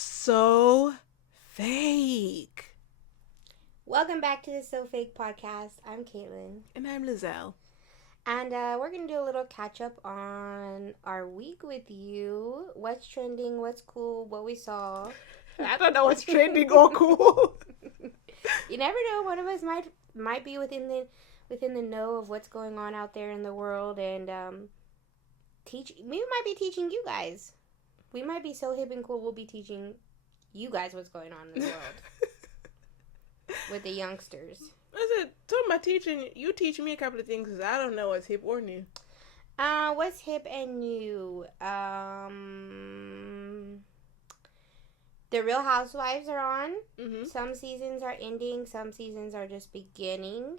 so fake. Welcome back to the So Fake podcast. I'm Caitlin. And I'm Lizelle. And we're going to do a little catch up on our week with you. What's trending, what's cool, what we saw. I don't know what's trending or cool. You never know. One of us might be within the know of what's going on out there in the world, and we might be teaching you guys. We might be so hip and cool, we'll be teaching you guys what's going on in the world with the youngsters. I said, talking about teaching, you teach me a couple of things because I don't know what's hip or new. What's hip and new? The Real Housewives are on. Mm-hmm. Some seasons are ending. Some seasons are just beginning.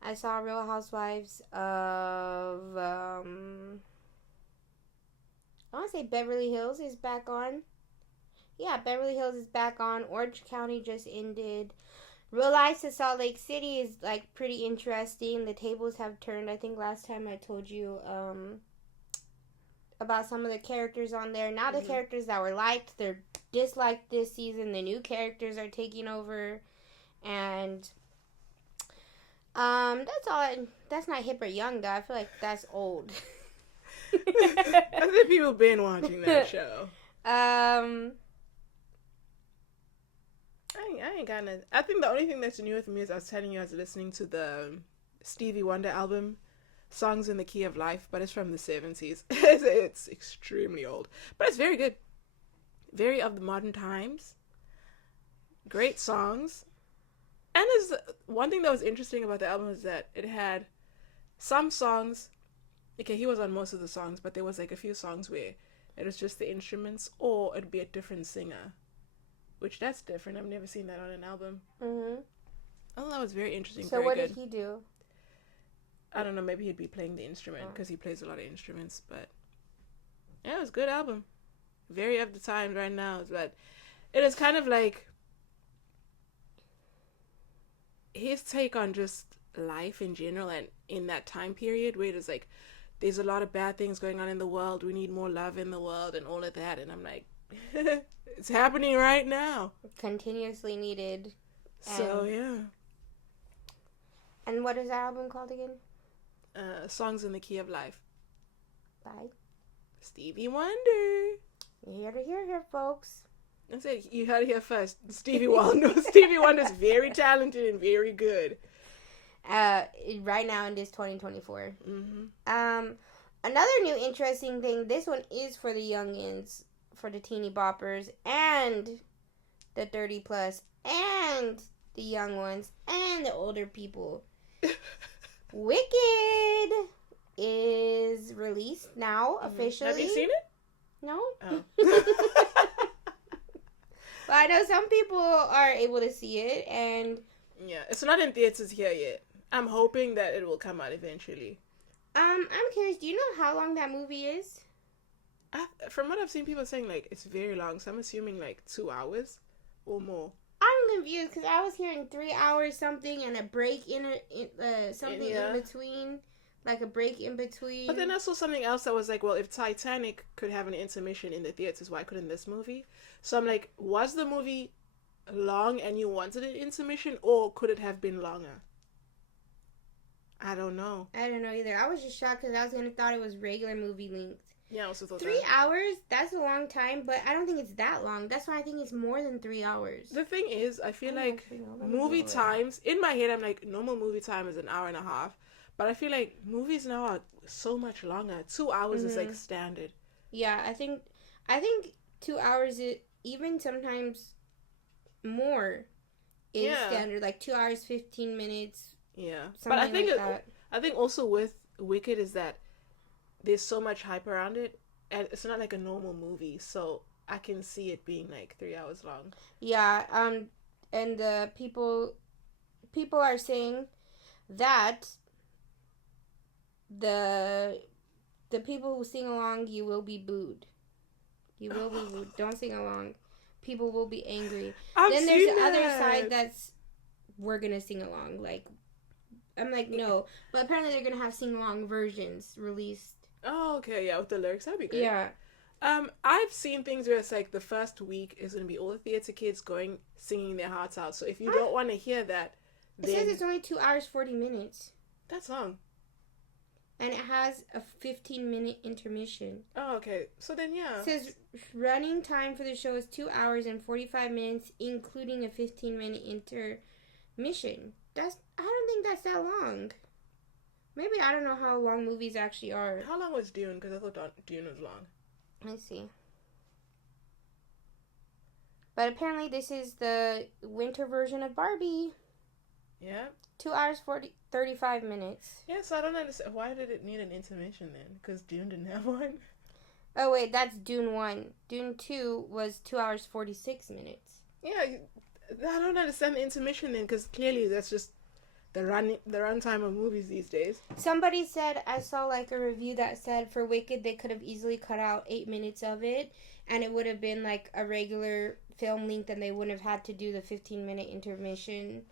I saw Real Housewives of, I want to say Beverly Hills is back on. Yeah, Beverly Hills is back on. Orange County just ended. Real Life of Salt Lake City is, pretty interesting. The tables have turned. I think last time I told you, about some of the characters on there. Now the characters that were liked, they're disliked this season. The new characters are taking over. And, that's all. That's not hip or young, though. I feel like that's old. I think people been watching that show. I ain't got nothing. I think the only thing that's new with me is I was telling you I was listening to the Stevie Wonder album, Songs in the Key of Life, but it's from the 70s. It's extremely old, but it's very good. Very of the modern times. Great songs. And one thing that was interesting about the album is that it had some songs. Okay, he was on most of the songs, but there was a few songs where it was just the instruments or it'd be a different singer. Which, that's different. I've never seen that on an album. Mm-hmm. Oh, that was very interesting. So very what good. did he do? I don't know. Maybe he'd be playing the instrument because he plays a lot of instruments. But yeah, it was a good album. Very of the time right now. But it is kind of like his take on just life in general and in that time period where it is like there's a lot of bad things going on in the world. We need more love in the world and all of that. And I'm like, it's happening right now. Continuously needed. So, yeah. And what is that album called again? Songs in the Key of Life. By Stevie Wonder. You hear to hear here, folks. That's it. You heard it here first. Stevie Wonder. Stevie Wonder's very talented and very good. Right now in this 2024. Mm-hmm. Another new interesting thing. This one is for the youngins, for the teeny boppers, and the 30 plus, and the young ones, and the older people. Wicked is released now officially. Have you seen it? No. Oh. But I know some people are able to see it, and yeah, it's not in theaters here yet. I'm hoping that it will come out eventually. I'm curious. Do you know how long that movie is? From what I've seen, people saying it's very long, so I'm assuming 2 hours or more. I'm confused because I was hearing 3 hours something and a break in between, like a break in between. But then I saw something else that was well, if Titanic could have an intermission in the theaters, why couldn't this movie? So I'm like, was the movie long and you wanted an intermission, or could it have been longer? I don't know. I don't know either. I was just shocked because I was gonna thought it was regular movie length. Yeah, I also thought 3 hours, that's a long time, but I don't think it's that long. That's why I think it's more than 3 hours. The thing is, I feel movie times, in my head, I'm like, normal movie time is an hour and a half. But I feel like movies now are so much longer. 2 hours is standard. Yeah, I think 2 hours, even sometimes more, is standard. 2 hours, 15 minutes. Yeah. But I think also with Wicked is that there's so much hype around it, and it's not like a normal movie, so I can see it being 3 hours long. Yeah, and the people are saying that the people who sing along, you will be booed. You will be booed. Don't sing along. People will be angry. Then there's the other side that's, we're gonna sing along. I'm like, no. But apparently they're gonna have sing along versions released. Oh, okay, yeah, with the lyrics, that'd be good. Yeah. I've seen things where it's like the first week is gonna be all the theater kids going singing their hearts out. So if you don't want to hear that, It says it's only 2 hours 40 minutes. That's long. And it has a 15-minute intermission. Oh, okay. So then, yeah. It says running time for the show is 2 hours and 45 minutes, including a 15-minute intermission. I don't think that's that long. Maybe I don't know how long movies actually are. How long was Dune? Because I thought Dune was long. Let's see. But apparently this is the winter version of Barbie. Yeah. 2 hours 35 minutes. Yeah, so I don't understand. Why did it need an intermission then? Because Dune didn't have one? Oh, wait, that's Dune 1. Dune 2 was 2 hours 46 minutes. Yeah, I don't understand the intermission then, because clearly that's just the runtime of movies these days. Somebody said, I saw like a review that said for Wicked they could have easily cut out 8 minutes of it, and it would have been like a regular film length, and they wouldn't have had to do the 15-minute intermission.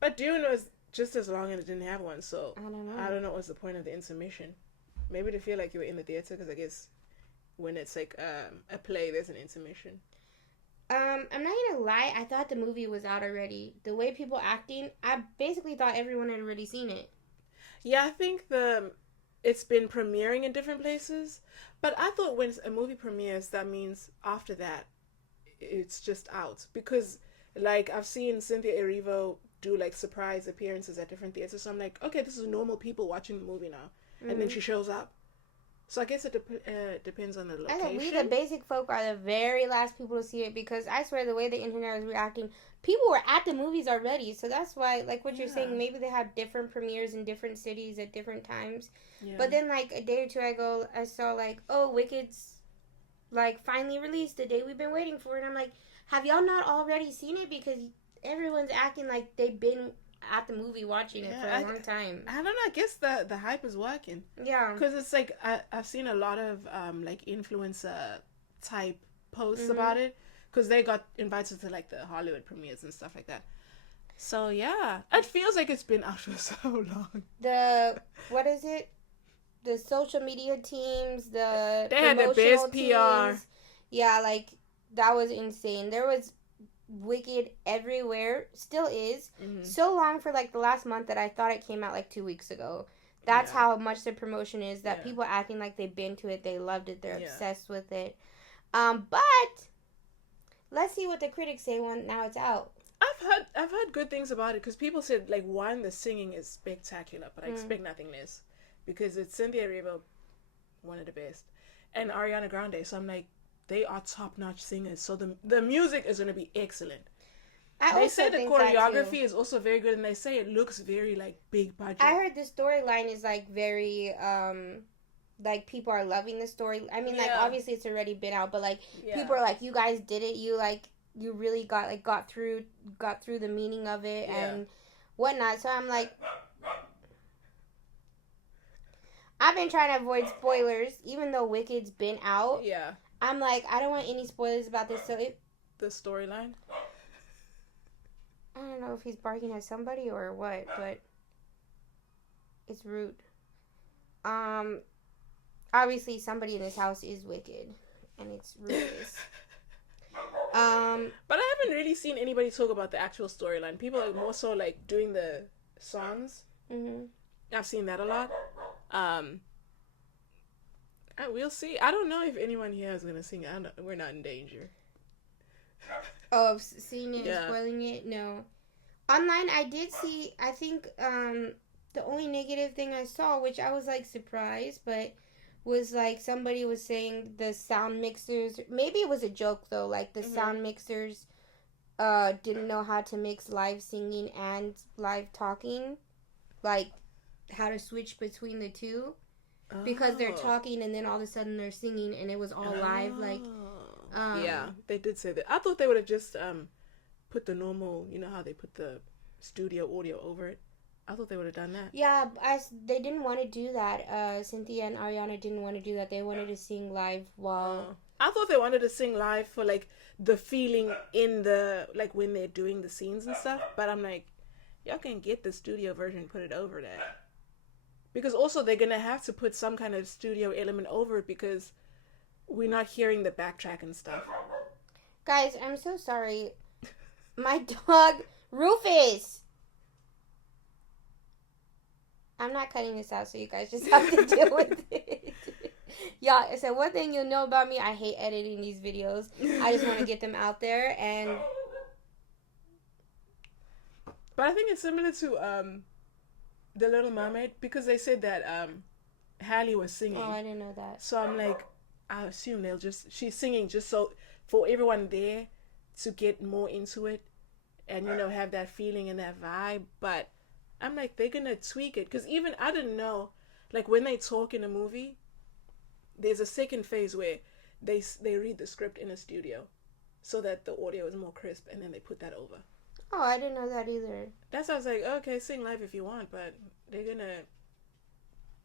But Dune was just as long and it didn't have one, so I don't know. I don't know what's the point of the intermission. Maybe to feel like you were in the theater, because I guess when it's like a play, there's an intermission. I'm not gonna lie, I thought the movie was out already. The way people acting, I basically thought everyone had already seen it. Yeah, I think it's been premiering in different places, but I thought when a movie premieres, that means after that, it's just out. Because, like, I've seen Cynthia Erivo do, like, surprise appearances at different theaters, so I'm like, okay, this is normal people watching the movie now. Mm-hmm. And then she shows up. So I guess it depends on the location. I think we, the basic folk, are the very last people to see it, because I swear the way the internet was reacting, people were at the movies already. So that's why, like what you're saying, maybe they have different premieres in different cities at different times. Yeah. But then, like, a day or two ago, I saw, like, oh, Wicked's, like, finally released, the day we've been waiting for. And I'm like, have y'all not already seen it? Because everyone's acting like they've been at the movie watching it for a long time. I don't know. I guess the hype is working. Yeah. Because it's like, I've seen a lot of, like, influencer type posts about it. Because they got invited to, like, the Hollywood premieres and stuff like that. So, yeah. It feels like it's been out for so long. What is it? The social media teams, they had the best teams. PR. Yeah, like, that was insane. There was Wicked everywhere, still is. So long for like the last month that I thought it came out like 2 weeks ago. That's how much the promotion is, that people acting like they've been to it, they loved it, they're obsessed with it. But let's see what the critics say when now it's out. I've heard good things about it, because people said, like, one, the singing is spectacular, but I expect nothing less, because it's Cynthia Erivo, one of the best, and Ariana Grande. So I'm like, they are top-notch singers, so the music is going to be excellent. They say the choreography is also very good, and they say it looks very, like, big budget. I heard the storyline is, like, very, like, people are loving the story. I mean, like, obviously it's already been out, but, like, people are like, you guys did it. You, like, you really got through the meaning of it and whatnot. So I'm like, I've been trying to avoid spoilers, even though Wicked's been out. Yeah. I'm like, I don't want any spoilers about this. So the storyline? I don't know if he's barking at somebody or what, but it's rude. Obviously somebody in this house is wicked, and it's ruthless. But I haven't really seen anybody talk about the actual storyline. People are more so, like, doing the songs. I've seen that a lot. We'll see. I don't know if anyone here is gonna sing. We're not in danger. Oh, of seeing it and spoiling it? No. Online, I did see, I think, the only negative thing I saw, which I was, like, surprised, but was, like, somebody was saying the sound mixers, maybe it was a joke, though, like, the sound mixers didn't know how to mix live singing and live talking, like, how to switch between the two. Because they're talking and then all of a sudden they're singing and it was all live, like... yeah, they did say that. I thought they would have just put the normal, you know how they put the studio audio over it? I thought they would have done that. Yeah, they didn't want to do that. Cynthia and Ariana didn't want to do that. They wanted to sing live while... I thought they wanted to sing live for, like, the feeling in the... Like, when they're doing the scenes and stuff. But I'm like, y'all can get the studio version and put it over that. Because also they're going to have to put some kind of studio element over it, because we're not hearing the backtrack and stuff. Guys, I'm so sorry. My dog, Rufus. I'm not cutting this out, so you guys just have to deal with it. Yeah, so one thing you'll know about me, I hate editing these videos. I just want to get them out there, and... But I think it's similar to The Little Mermaid, because they said that Halle was singing. Oh, I didn't know that. So I'm like, I assume she's singing just so for everyone there to get more into it and, you know, have that feeling and that vibe. But I'm like, they're going to tweak it. Because even, I didn't know, like when they talk in a movie, there's a second phase where they read the script in a studio so that the audio is more crisp, and then they put that over. Oh, I didn't know that either. That's why I was like, okay, sing live if you want, but they're going to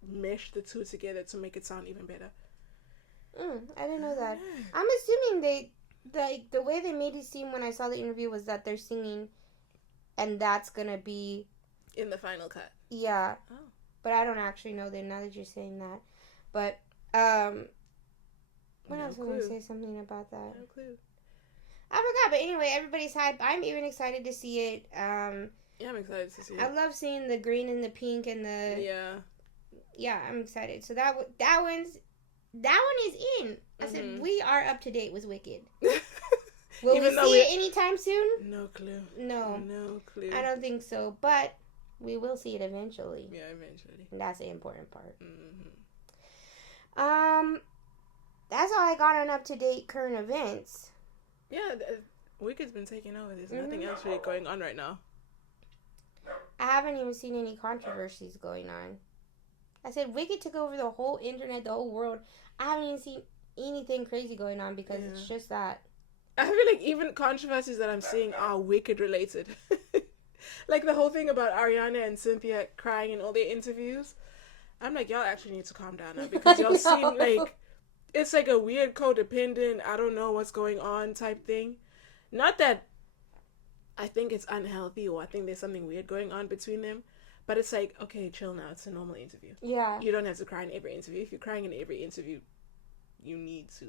mesh the two together to make it sound even better. I didn't know that. I'm assuming they, like, the way they made it seem when I saw the interview was that they're singing, and that's gonna be in the final cut. Yeah. Oh. But I don't actually know that now that you're saying that. But when else was I gonna say something about that? No clue. I forgot. But anyway, everybody's hype. I'm even excited to see it. Yeah, I'm excited to see it. I love seeing the green and the pink and the. Yeah. Yeah, I'm excited. So that one is in. I said we are up to date with Wicked. Will we see it anytime soon? No clue. No clue. I don't think so, but we will see it eventually. Yeah, eventually. And that's the important part. Mm-hmm. That's all I got on up to date current events. Yeah, Wicked's been taking over. There's nothing else really going on right now. I haven't even seen any controversies going on. I said Wicked took over the whole internet, the whole world. I haven't even seen anything crazy going on because it's just that. I feel like even controversies that I'm seeing are Wicked related. Like the whole thing about Ariana and Cynthia crying in all their interviews. I'm like, y'all actually need to calm down now, because y'all seem like it's like a weird codependent, I don't know what's going on type thing. Not that I think it's unhealthy or I think there's something weird going on between them. But it's like, okay, chill now. It's a normal interview. Yeah. You don't have to cry in every interview. If you're crying in every interview, you need to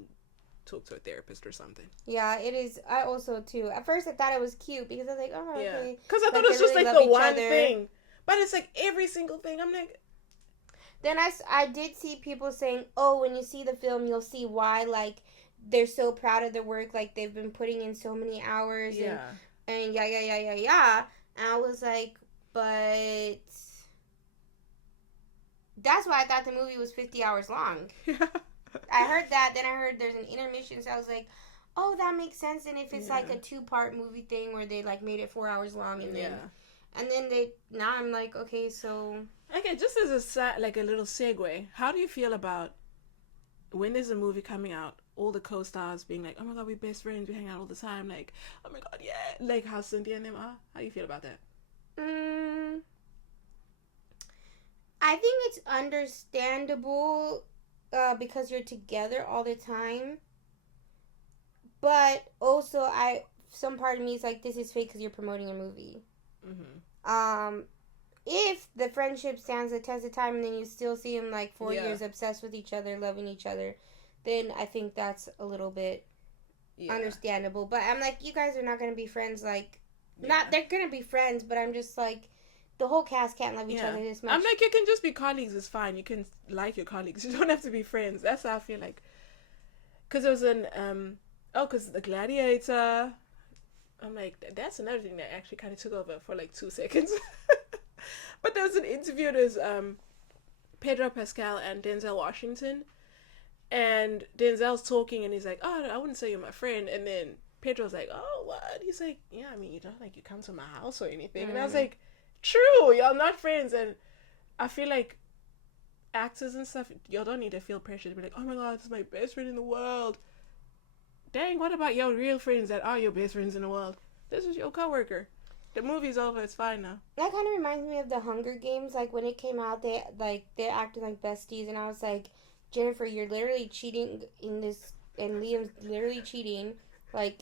talk to a therapist or something. Yeah, it is. I also, too. At first, I thought it was cute because I was like, oh, okay. Yeah. Because I thought it was just like the one thing. But it's like every single thing. I'm like... Then I did see people saying, oh, when you see the film, you'll see why, like, they're so proud of their work. Like, they've been putting in so many hours. Yeah. And yeah. And I was like... But that's why I thought the movie was 50 hours long. Yeah. I heard that. Then I heard there's an intermission. So I was like, oh, that makes sense. And if it's like a 2-part movie thing where they like made it 4 hours long. And then now I'm like, okay, so. Okay, just as a little segue, how do you feel about when there's a movie coming out, all the co-stars being like, oh my God, we're best friends. We hang out all the time. Like, oh my God, yeah. Like how Cynthia and them are. How do you feel about that? I think it's understandable because you're together all the time. But also, some part of me is like, this is fake because you're promoting a movie. Mm-hmm. If the friendship stands the test of time and then you still see them like 4 years obsessed with each other, loving each other, then I think that's a little bit understandable. But I'm like, you guys are not going to be friends like... they're gonna be friends, but I'm just like, the whole cast can't love each other this much. I'm like, you can just be colleagues, it's fine. You can like your colleagues. You don't have to be friends. That's how I feel like. Because there was because the Gladiator, I'm like, that's another thing that actually kind of took over for like 2 seconds. But there was an interview, there's Pedro Pascal and Denzel Washington. And Denzel's talking and he's like, oh, I wouldn't say you're my friend. And then Pedro's like, oh, what? He's like, yeah, I mean, you don't like you come to my house or anything. And I was like, true, y'all not friends. And I feel like actors and stuff, y'all don't need to feel pressure to be like, oh my God, this is my best friend in the world. Dang, what about your real friends that are your best friends in the world? This is your coworker. The movie's over, it's fine now. That kind of reminds me of the Hunger Games. Like, when it came out, they're acting like besties. And I was like, Jennifer, you're literally cheating in this, and Liam's literally cheating. Like,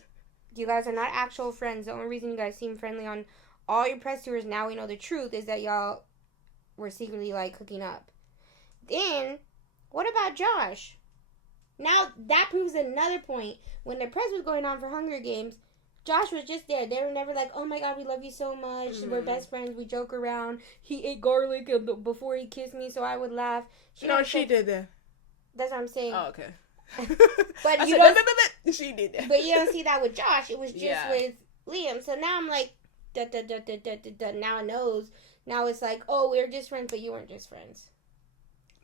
you guys are not actual friends. The only reason you guys seem friendly on all your press tours, now we know the truth, is that y'all were secretly, like, hooking up. Then, what about Josh? Now, that proves another point. When the press was going on for Hunger Games, Josh was just there. They were never like, oh my god, we love you so much. We're best friends. We joke around. He ate garlic before he kissed me, so I would laugh. She did that. That's what I'm saying. Oh, okay. But you don't. She did that. But you don't see that with Josh. It was just with Liam. So now I'm like, now it knows. Now it's like, oh, we're just friends, but you weren't just friends.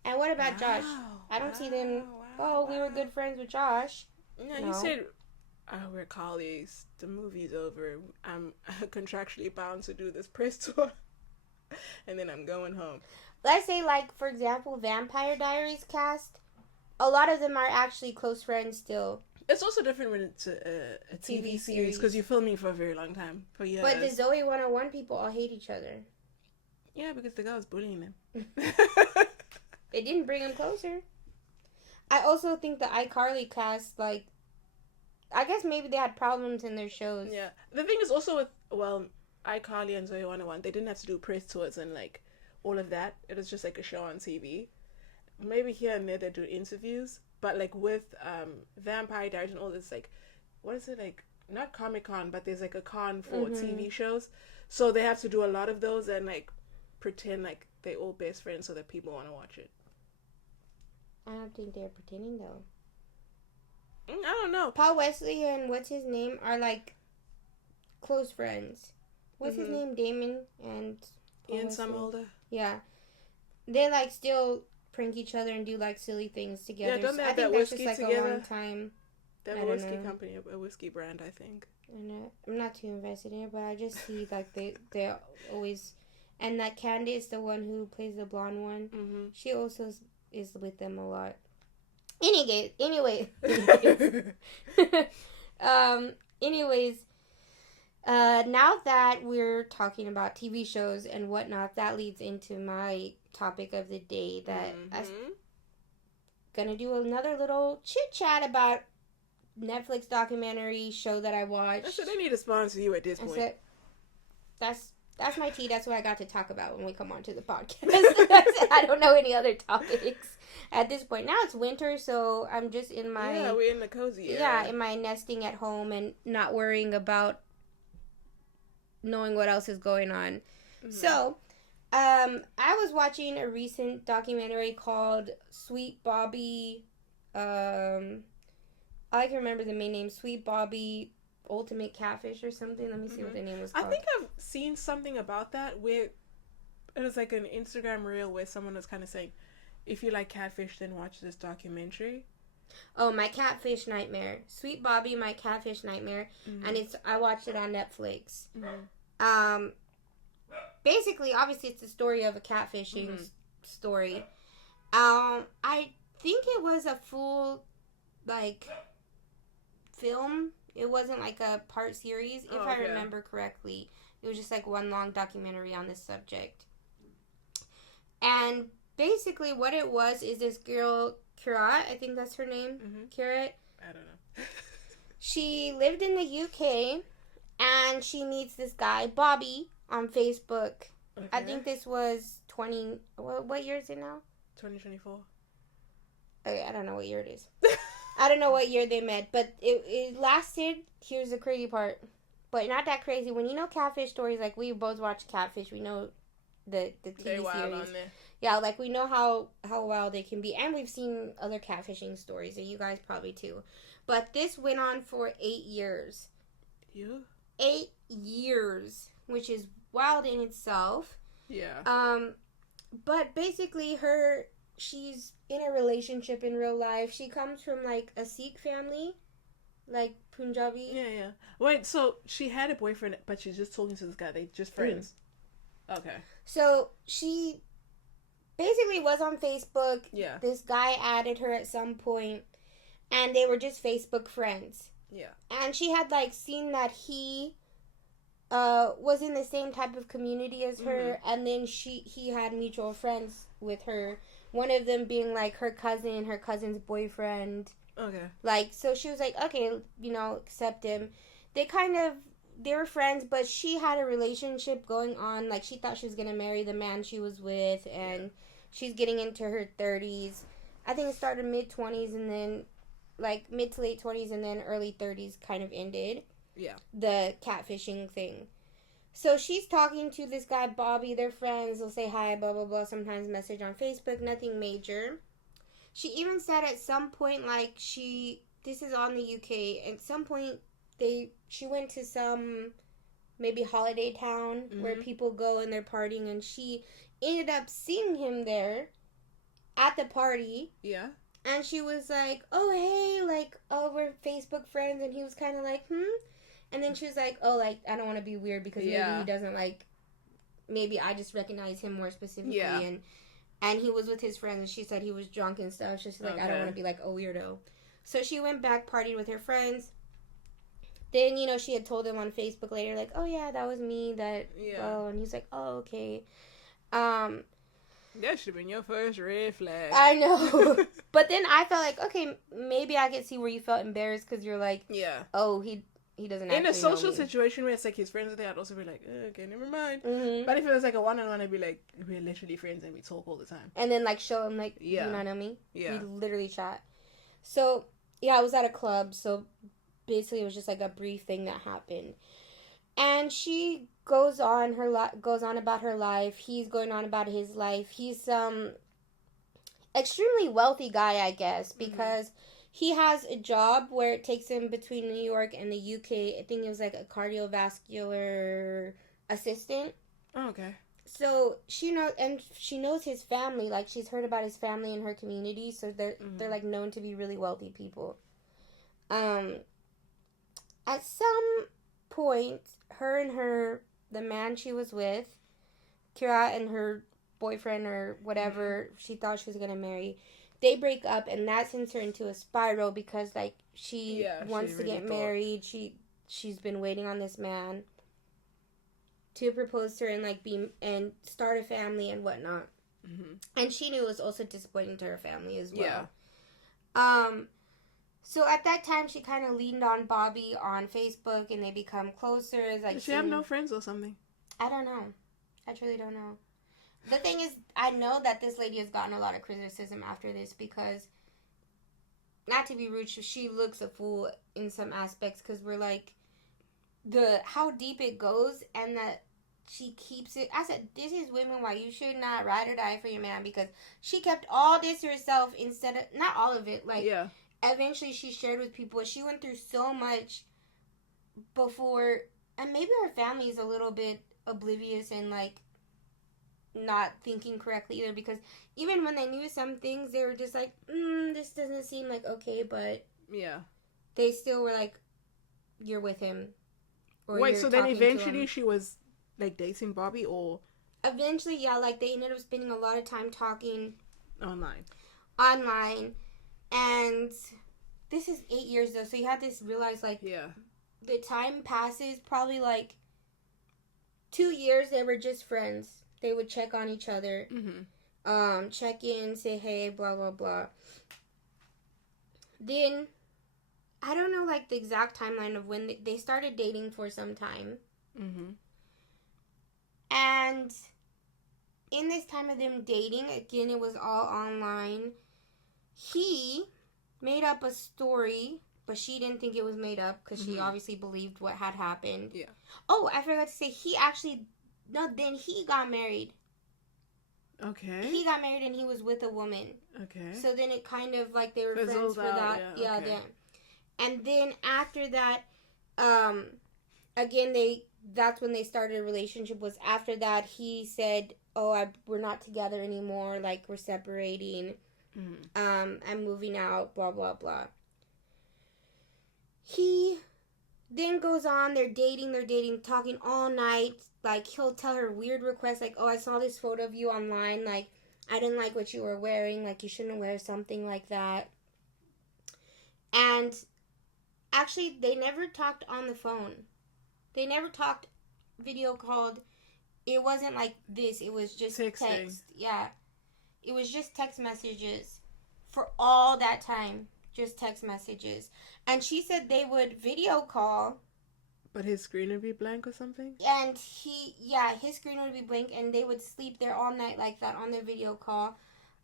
And what about Josh? I don't see them. We were good friends with Josh. Yeah, you said, we're colleagues. The movie's over. I'm contractually bound to do this press tour. And then I'm going home. Let's say, like, for example, Vampire Diaries cast. A lot of them are actually close friends still. It's also different when it's a TV series because you're filming for a very long time. For years. But the Zoe 101 people all hate each other. Yeah, because the guy was bullying them. It didn't bring them closer. I also think the iCarly cast, like, I guess maybe they had problems in their shows. Yeah. The thing is also with, iCarly and Zoe 101, they didn't have to do press tours and, like, all of that. It was just, like, a show on TV. Maybe here and there they do interviews. But, like, with Vampire Diaries and all this, like, what is it, like, not Comic-Con, but there's, like, a con for TV shows. So they have to do a lot of those and, like, pretend like they're all best friends so that people want to watch it. I don't think they're pretending, though. I don't know. Paul Wesley and what's his name are, like, close friends. What's his name? Damon and Ian Somerhalder. Yeah. They, like, still prank each other and do, like, silly things together. Yeah, don't they have that whiskey just, like, together? a long time. They have a whiskey company, a whiskey brand, I think. I'm not too invested in it, but I just see, like, they always... And that Candace, the one who plays the blonde one, she also is with them a lot. Anyway. Now that we're talking about TV shows and whatnot, that leads into my topic of the day that I'm gonna do another little chit chat about Netflix documentary show that I watched. So they need to sponsor you at this point. That's my tea. That's what I got to talk about when we come on to the podcast. I don't know any other topics at this point. Now it's winter, so I'm just in my... Yeah, we're in the cozy area. Yeah, in my nesting at home and not worrying about knowing what else is going on. So, I was watching a recent documentary called Sweet Bobby... I can remember the main name. Sweet Bobby... Ultimate Catfish or something. Let me see what the name was called. I think I've seen something about that where it was like an Instagram reel where someone was kind of saying, if you like catfish, then watch this documentary. Oh, My Catfish Nightmare. Sweet Bobby, My Catfish Nightmare. And I watched it on Netflix. Basically, obviously, it's the story of a catfishing story. I think it was a full, like, film. It wasn't like a part series, if I remember correctly. It was just like one long documentary on this subject. And basically what it was is this girl, Kirat, I think that's her name, Kirat. I don't know. She lived in the UK, and she meets this guy, Bobby, on Facebook. Okay. I think this was what year is it now? 2024. Okay, I don't know what year it is. I don't know what year they met, but it lasted. Here's the crazy part, but not that crazy. When you know catfish stories, like we both watched Catfish, we know the TV They're wild series. On there. Yeah, like we know how wild they can be, and we've seen other catfishing stories, and you guys probably too. But this went on for 8 years. You? 8 years, which is wild in itself. Yeah. But basically, she's in a relationship in real life. She comes from, like, a Sikh family. Like, Punjabi. Yeah. Wait, so she had a boyfriend, but she's just talking to this guy. They just friends. Okay. So, she basically was on Facebook. Yeah. This guy added her at some point, and they were just Facebook friends. Yeah. And she had, like, seen that he was in the same type of community as her, and then he had mutual friends with her. One of them being, like, her cousin, her cousin's boyfriend. Okay. Like, so she was like, okay, accept him. They were friends, but she had a relationship going on. Like, she thought she was going to marry the man she was with, and she's getting into her 30s. I think it started mid-20s, and then like mid to late 20s and then early 30s kind of ended. Yeah. The catfishing thing. So she's talking to this guy, Bobby. They're friends. They'll say hi, blah, blah, blah. Sometimes message on Facebook. Nothing major. She even said at some point, like, this is on the UK. At some point, she went to some maybe holiday town where people go and they're partying. And she ended up seeing him there at the party. Yeah. And she was like, oh, hey, like, oh, we're Facebook friends. And he was kind of like, And then she was like, oh, like, I don't want to be weird because maybe he doesn't, like, maybe I just recognize him more specifically. Yeah. And he was with his friends, and she said he was drunk and stuff. She's like, I don't want to be, like, a weirdo. So she went back, partied with her friends. Then, you know, she had told him on Facebook later, like, oh, yeah, that was me, oh, and he's like, oh, okay. That should have been your first red flag. I know. But then I felt like, okay, maybe I could see where you felt embarrassed because you're like, oh, he doesn't in a social know me. situation where it's like his friends are there, I'd also be like, okay, never mind. Mm-hmm. But if it was like a one-on-one, I'd be like, we're literally friends and we talk all the time. And then like show him like, you not know me? Yeah. We literally chat. So, yeah, I was at a club. So basically it was just like a brief thing that happened. And she goes on about her life. He's going on about his life. He's extremely wealthy guy, I guess, because he has a job where it takes him between New York and the UK. I think it was like a cardiovascular assistant. Oh, okay. So she knows his family. Like, she's heard about his family in her community. So they're like known to be really wealthy people. At some point, her and the man she was with, Kira, and her boyfriend or whatever she thought she was gonna marry, they break up, and that sends her into a spiral because like she wants to get married. She's been waiting on this man to propose to her and like and start a family and whatnot. And she knew it was also disappointing to her family as well. So at that time, she kind of leaned on Bobby on Facebook, and they become closer. Like, does she have no friends or something? I don't know. I truly don't know. The thing is, I know that this lady has gotten a lot of criticism after this because, not to be rude, she looks a fool in some aspects because we're like, how deep it goes and that she keeps it. I said, this is women why you should not ride or die for your man, because she kept all this to herself instead of, not all of it, like, eventually she shared with people. She went through so much before, and maybe her family is a little bit oblivious and like not thinking correctly either, because even when they knew some things, they were just like, this doesn't seem like okay, but they still were like, you're with him. Or wait, so then eventually she was like dating Bobby, or eventually, like they ended up spending a lot of time talking online. And this is 8 years though, so you have to realize like the time passes. Probably like 2 years they were just friends. They would check on each other, check in, say hey, blah blah blah. Then I don't know like the exact timeline of when they started dating for some time. And in this time of them dating, again, it was all online. He made up a story, but she didn't think it was made up because she obviously believed what had happened. Oh, I forgot to say, then he got married. Okay. He got married and he was with a woman. Okay. So then it kind of like they were friends for that. Yeah. And then after that, again, that's when they started a relationship. Was after that he said, "Oh, we're not together anymore. Like we're separating. I'm moving out. Blah blah blah." He then goes on. They're dating, talking all night. Like he'll tell her weird requests, like, "Oh, I saw this photo of you online. Like I didn't like what you were wearing. Like you shouldn't wear something like that." And actually, they never talked on the phone. They never talked video called. It wasn't like this. It was just text. Yeah. It was just text messages for all that time. Just text messages. And she said they would video call. But his screen would be blank or something? And his screen would be blank, and they would sleep there all night like that on their video call.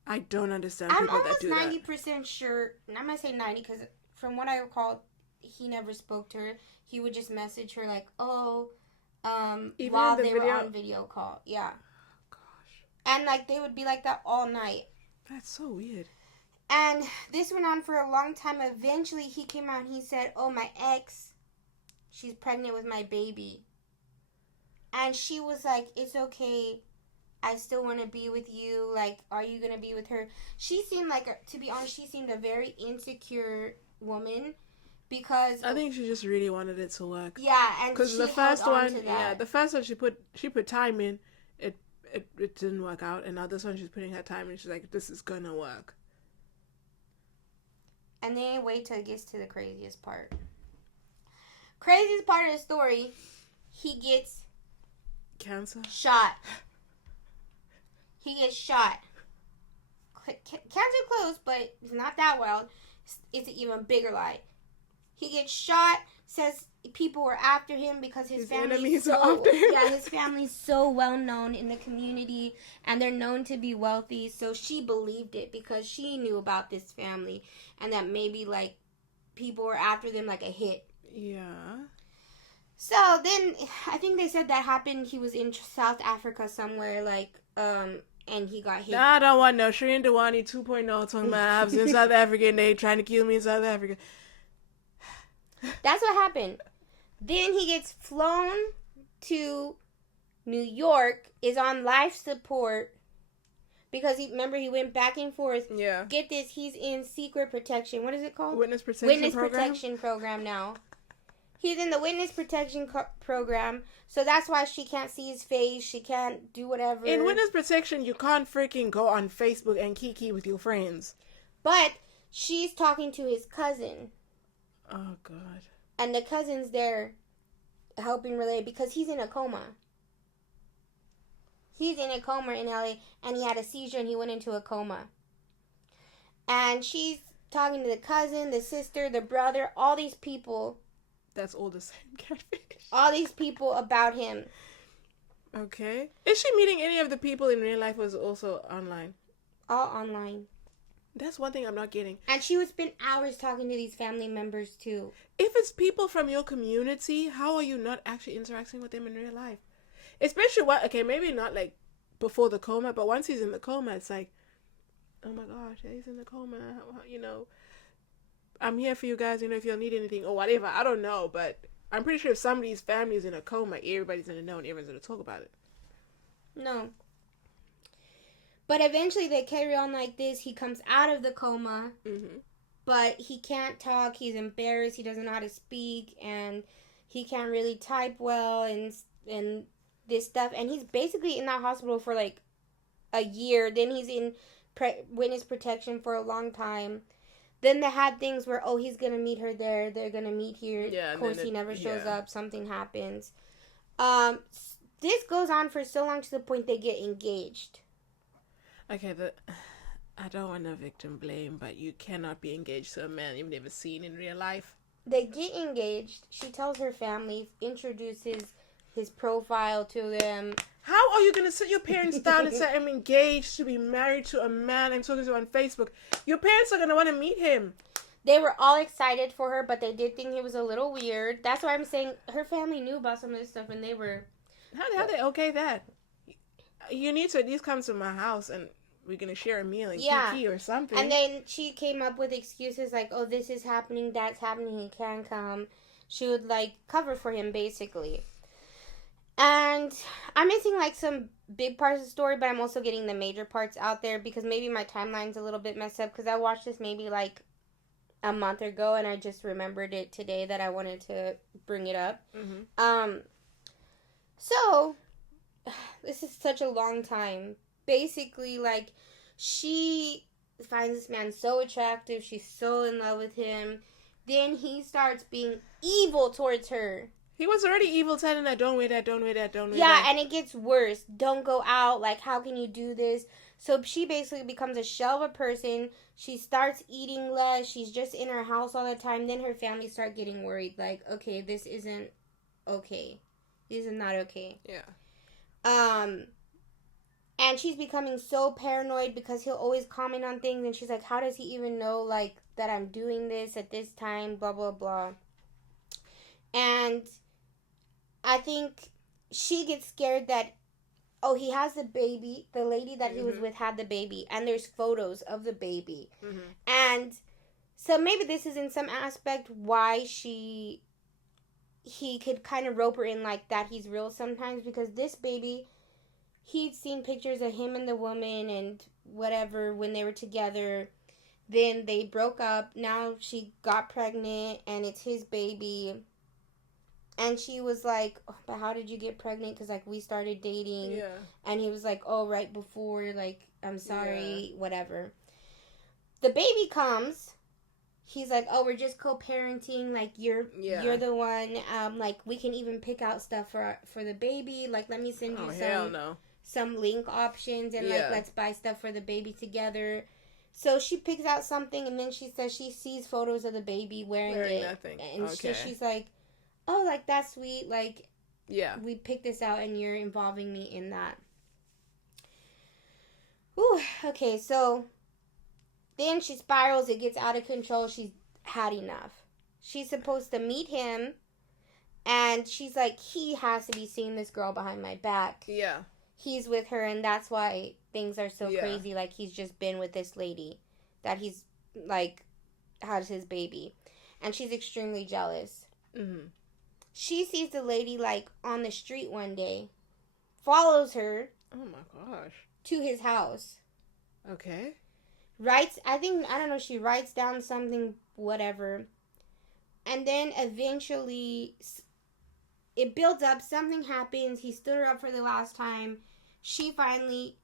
I don't understand people that do that. I'm almost 90% sure. I'm going to say 90 because from what I recall, he never spoke to her. He would just message her like, "Oh, Even while in the they video? were on video call." Yeah. Gosh, And like they would be like that all night. that's so weird. And this went on for a long time. Eventually he came out and he said, "Oh, my ex, she's pregnant with my baby." And she was like, "It's okay. I still want to be with you. Like, are you going to be with her?" She seemed like, to be honest, she seemed a very insecure woman because I think she just really wanted it to work. yeah, and Because the first one, the first one she put time in, it didn't work out, and now this one she's putting her time in. She's like, this is gonna work. And then wait till it gets to the craziest part. Craziest part of the story, he gets Cancer. shot. He gets shot. Cancer close, but it's not that wild. It's an even bigger lie. He gets shot. Says people were after him because his family's are after him. Yeah, his family's so well known in the community, and they're known to be wealthy. So she believed it because she knew about this family and that maybe like people were after them like a hit. Yeah. So then I think they said that happened. He was in South Africa somewhere, like and he got hit. Nah, I don't want no Shreen Dewani 2.0 talking about I was in South Africa and they trying to kill me in South Africa. That's what happened. Then he gets flown to New York, is on life support because he went back and forth. Yeah. Get this, he's in secret protection. What is it called? Witness protection protection program now. He's in the witness protection program, so that's why she can't see his face. She can't do whatever. In witness protection, you can't freaking go on Facebook and kiki with your friends. But she's talking to his cousin. Oh, God. And the cousin's there helping relay because he's in a coma. He's in a coma in LA and he had a seizure and he went into a coma. And she's talking to the cousin, the sister, the brother, all these people. That's all the same catfish. All these people about him. Okay. Is she meeting any of the people in real life or is it also online? All online. That's one thing I'm not getting. And she would spend hours talking to these family members too. If it's people from your community, how are you not actually interacting with them in real life? Especially maybe not like before the coma, but once he's in the coma, it's like, oh my gosh, he's in the coma. You know, I'm here for you guys. You know, if you'll need anything or whatever. I don't know, but I'm pretty sure if somebody's family is in a coma, everybody's gonna know and everyone's gonna talk about it. No. But eventually they carry on like this. He comes out of the coma, but he can't talk. He's embarrassed. He doesn't know how to speak, and he can't really type well and this stuff. And he's basically in that hospital for like a year. Then he's in witness protection for a long time. Then they had things where, he's going to meet her there. They're going to meet here. Yeah, of course, he never shows up. Something happens. This goes on for so long to the point they get engaged. Okay, I don't want to victim blame, but you cannot be engaged to a man you've never seen in real life. They get engaged. She tells her family, introduces his profile to them. How are you going to sit your parents down and say, I'm engaged to be married to a man I'm talking to on Facebook? Your parents are going to want to meet him. They were all excited for her, but they did think it was a little weird. That's why I'm saying her family knew about some of this stuff, and they were... How they okay that? You need to at least come to my house and we're going to share a meal and kiki or something. And then she came up with excuses like, this is happening, that's happening, he can't come. She would, cover for him, basically. And I'm missing, some big parts of the story, but I'm also getting the major parts out there because maybe my timeline's a little bit messed up because I watched this maybe, a month ago and I just remembered it today that I wanted to bring it up. Mm-hmm. So... this is such a long time. Basically, she finds this man so attractive. She's so in love with him. Then he starts being evil towards her. He was already evil, telling her, don't wear that, don't wear that, don't wear that. Yeah, and it gets worse. Don't go out. How can you do this? So she basically becomes a shell of a person. She starts eating less. She's just in her house all the time. Then her family start getting worried. Okay, this isn't okay. This is not okay. Yeah. And she's becoming so paranoid because he'll always comment on things and she's like, how does he even know, that I'm doing this at this time, blah, blah, blah. And I think she gets scared that, oh, he has the baby. The lady that he was with had the baby. And there's photos of the baby. And so maybe this is in some aspect why he could kind of rope her in like that he's real sometimes. Because this baby, he'd seen pictures of him and the woman and whatever when they were together. Then they broke up. Now she got pregnant and it's his baby. And she was like, oh, but how did you get pregnant? Because, like, we started dating. Yeah. And he was like, oh, right before, like, I'm sorry, whatever. The baby comes. He's like, oh, we're just co-parenting. Like, you're the one. Like, we can even pick out stuff for the baby. Like, let me send you some link options. And, like, let's buy stuff for the baby together. So she picks out something. And then she says she sees photos of the baby wearing it. Nothing. And she's like, oh, like, that's sweet. Like, we picked this out and you're involving me in that. Ooh, okay, so then she spirals. It gets out of control. She's had enough. She's supposed to meet him. And she's like, he has to be seeing this girl behind my back. Yeah. He's with her, and that's why things are so crazy. Like, he's just been with this lady that he's, like, has his baby. And she's extremely jealous. Mm-hmm. She sees the lady, like, on the street one day. Follows her. Oh, my gosh. To his house. Okay. I don't know, she writes down something, whatever. And then eventually, it builds up. Something happens. He stood her up for the last time. She finally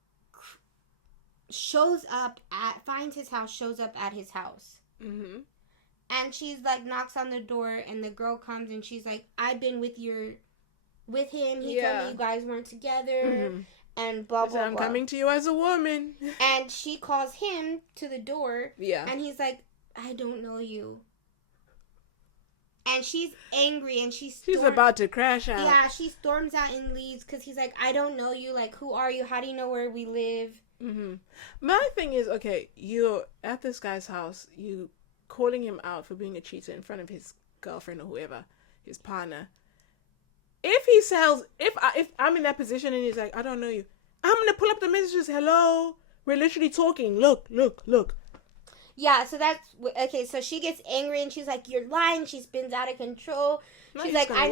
finds his house, shows up at his house. Mm-hmm. And she's like, knocks on the door, and the girl comes, and she's like, I've been with him. He told me you guys weren't together, and blah, blah, blah. I'm coming to you as a woman. And she calls him to the door, and he's like, I don't know you. And she's angry, and she's about to crash out. Yeah, she storms out and leaves, because he's like, I don't know you, like, who are you? How do you know where we live? Mm-hmm. My thing is, okay, you're at this guy's house, you calling him out for being a cheater in front of his girlfriend or whoever, his partner. If I'm in that position and he's like, I don't know you, I'm gonna pull up the messages. Hello, we're literally talking. Look. Yeah, so that's okay. So she gets angry and she's like, "You're lying." She spins out of control. She's like, "I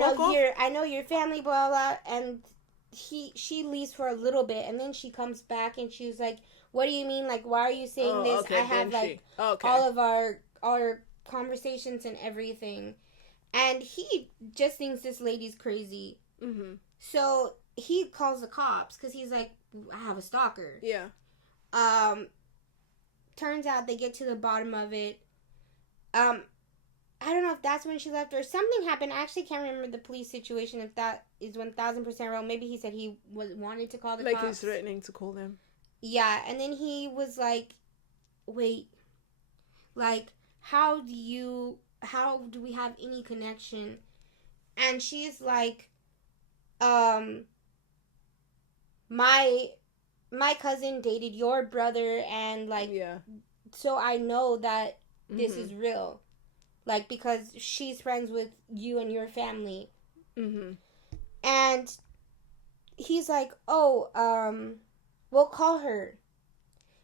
know your family, blah blah." And she leaves for a little bit, and then she comes back and she was like, "What do you mean? Like, why are you saying this? Okay, I have like all of our conversations and everything." And he just thinks this lady's crazy. Mm-hmm. So he calls the cops because he's like, I have a stalker. Yeah. Turns out they get to the bottom of it. I don't know if that's when she left or something happened. I actually can't remember the police situation, if that is 1000% wrong. Maybe he said he wanted to call the cops. Like he's threatening to call them. Yeah, and then he was like, wait, like, how do we have any connection? And she's like, my cousin dated your brother, and like, so I know that this is real, like, because she's friends with you and your family. Mm-hmm. And he's like, we'll call her.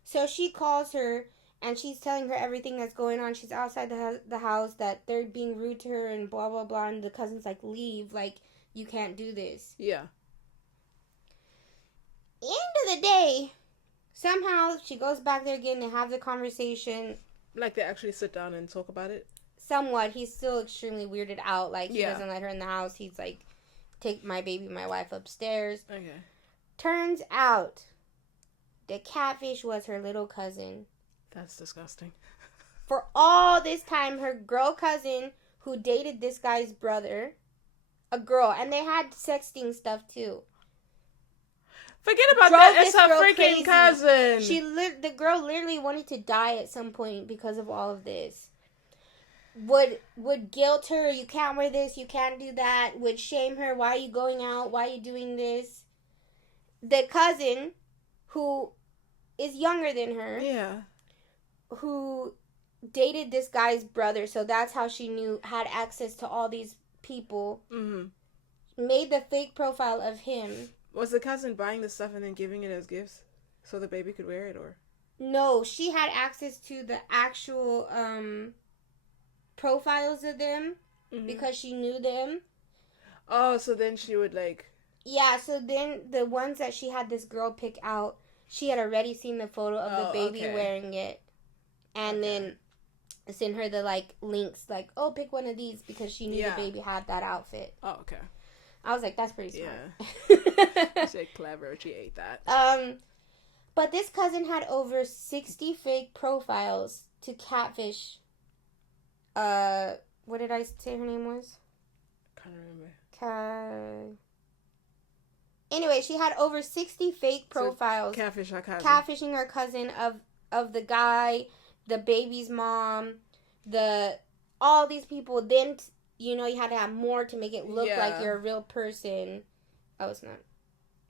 So she calls her, and she's telling her everything that's going on. She's outside the house, that they're being rude to her and blah, blah, blah. And the cousin's like, leave. Like, you can't do this. Yeah. End of the day, somehow she goes back there again and have the conversation. Like, they actually sit down and talk about it? Somewhat. He's still extremely weirded out. Like, he doesn't let her in the house. He's like, take my baby, my wife upstairs. Okay. Turns out, the catfish was her little cousin. That's disgusting. For all this time, her girl cousin, who dated this guy's brother, a girl, and they had sexting stuff too. Forget about that. It's her freaking cousin. The girl literally wanted to die at some point because of all of this. Would guilt her. You can't wear this. You can't do that. Would shame her. Why are you going out? Why are you doing this? The cousin, who is younger than her. Yeah. Who dated this guy's brother, so that's how she had access to all these people. Made the fake profile of him. Was the cousin buying the stuff and then giving it as gifts so the baby could wear it, or? No, she had access to the actual profiles of them because she knew them. Oh, so then she would like... Yeah, so then the ones that she had this girl pick out, she had already seen the photo of the baby wearing it. And then send her the like links, like, oh, pick one of these, because she knew the baby had that outfit. Oh, okay. I was like, that's pretty smart. Yeah. She's clever. She ate that. But this cousin had over 60 fake profiles to Catfish. What did I say her name was? Can't remember. Anyway, she had over 60 fake profiles. So Catfish her cousin. Catfishing her cousin of the guy, the baby's mom, all these people. Then, you had to have more to make it look like you're a real person. Oh, it's not.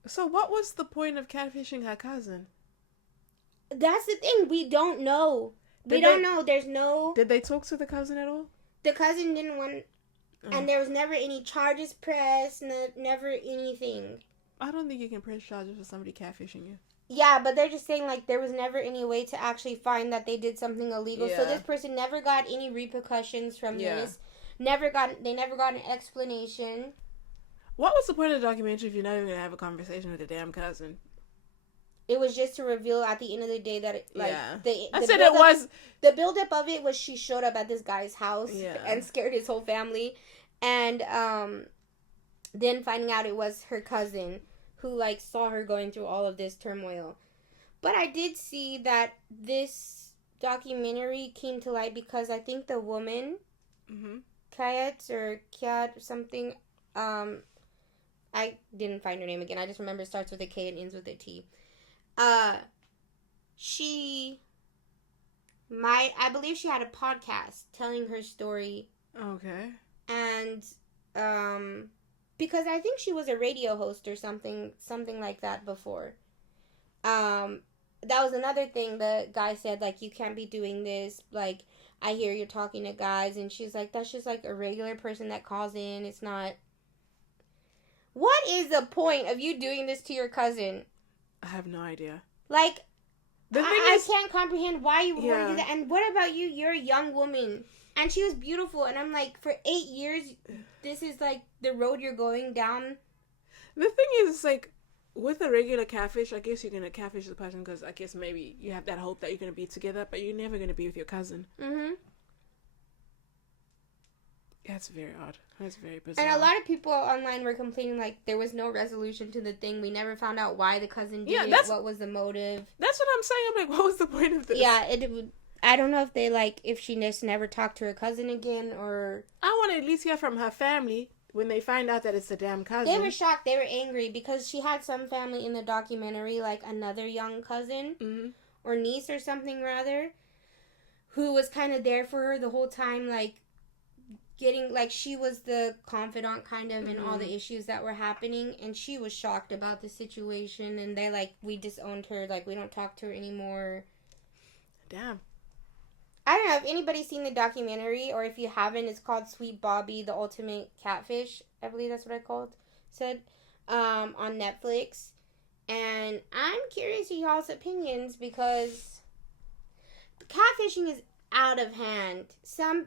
So what was the point of catfishing her cousin? That's the thing. We don't know. We don't know. There's no... Did they talk to the cousin at all? The cousin didn't want... And there was never any charges pressed. Never anything. I don't think you can press charges for somebody catfishing you. Yeah, but they're just saying, like, there was never any way to actually find that they did something illegal. Yeah. So this person never got any repercussions from this. They never got an explanation. What was the point of the documentary if you're not even going to have a conversation with the damn cousin? It was just to reveal at the end of the day that, the buildup of it was she showed up at this guy's house and scared his whole family. And then finding out it was her cousin who, like, saw her going through all of this turmoil. But I did see that this documentary came to light because I think the woman, Kayat or Kiad or something, I didn't find her name again. I just remember it starts with a K and ends with a T. I believe she had a podcast telling her story. Okay. And, because I think she was a radio host or something like that before. That was another thing the guy said, like, you can't be doing this. Like, I hear you're talking to guys. And she's like, that's just, like, a regular person that calls in. It's not. What is the point of you doing this to your cousin? I have no idea. Like, I can't comprehend why you would want to do that. And what about you? You're a young woman. And she was beautiful. And I'm like, for 8 years, this is, like, the road you're going down. The thing is, like, with a regular catfish, I guess you're going to catfish the person because I guess maybe you have that hope that you're going to be together, but you're never going to be with your cousin. Mm-hmm. That's very odd. That's very bizarre. And a lot of people online were complaining, like, there was no resolution to the thing. We never found out why the cousin did it. What was the motive? That's what I'm saying. I'm like, what was the point of this? Yeah, I don't know if they, like, if she just never talked to her cousin again, or... I want to at least hear from her family when they find out that it's the damn cousin. They were shocked. They were angry because she had some family in the documentary, like another young cousin, or niece or something, rather, who was kind of there for her the whole time, like, getting, like, she was the confidant kind of in all the issues that were happening, and she was shocked about the situation, and they, like, we disowned her, like, we don't talk to her anymore. Damn. I don't know if anybody's seen the documentary, or if you haven't, it's called Sweet Bobby, the Ultimate Catfish, I believe that's what I said, on Netflix, and I'm curious of y'all's opinions, because catfishing is out of hand. Some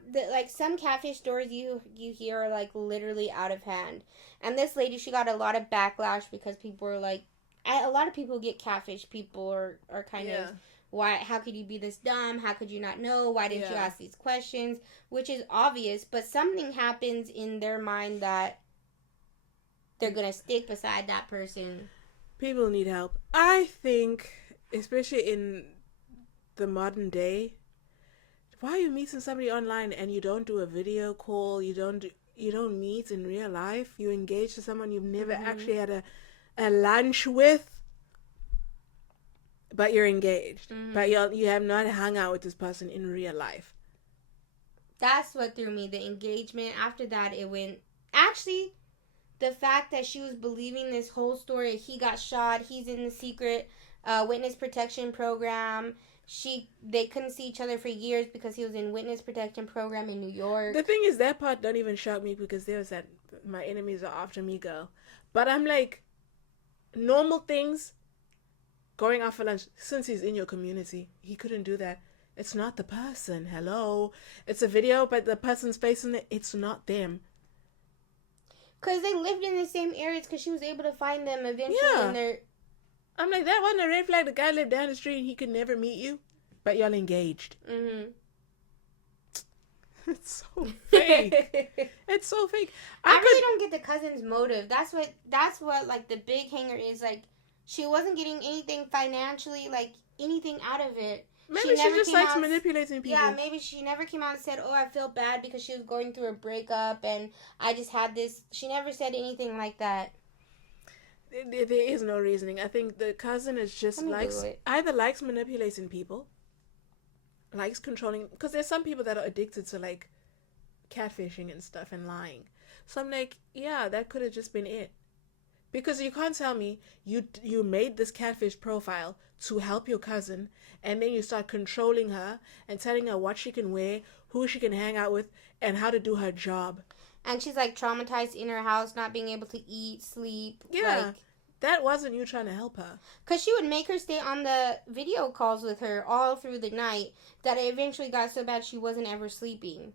catfish stories you hear are, like, literally out of hand. And this lady, she got a lot of backlash because people were like, a lot of people who get catfish, people are kind of, how could you be this dumb? How could you not know? Why didn't you ask these questions? Which is obvious, but something happens in their mind that they're going to stick beside that person. People need help. I think, especially in the modern day, why are you meeting somebody online and you don't do a video call? You don't meet in real life. You engage to someone you've never actually had a lunch with, but you're engaged. But you have not hung out with this person in real life. That's what threw me, the engagement. After that, it went... Actually, the fact that she was believing this whole story, he got shot, he's in the secret witness protection program. they couldn't see each other for years because he was in witness protection program in New York. The thing is, that part don't even shock me because there was that my enemies are after me girl. But I'm like, normal things, going out for lunch, since he's in your community, he couldn't do that. It's not the person. Hello. It's a video, but the person's face in it, it's not them. Because they lived in the same areas because she was able to find them eventually in their... I'm like, that wasn't a red flag. The guy lived down the street and he could never meet you, but y'all engaged. Mm-hmm. It's so fake. It's so fake. I really don't get the cousin's motive. That's what like the big hanger is. Like, she wasn't getting anything financially, like anything out of it. Maybe she just likes manipulating people. Yeah, maybe she never came out and said, "Oh, I feel bad because she was going through a breakup and I just had this." She never said anything like that. There is no reasoning. I think the cousin is just either likes manipulating people, likes controlling. Because there's some people that are addicted to like catfishing and stuff and lying. So I'm like, yeah, that could have just been it. Because you can't tell me you made this catfish profile to help your cousin, and then you start controlling her and telling her what she can wear, who she can hang out with, and how to do her job. And she's like traumatized in her house, not being able to eat, sleep. Yeah, like, that wasn't you trying to help her. Because she would make her stay on the video calls with her all through the night that it eventually got so bad she wasn't ever sleeping.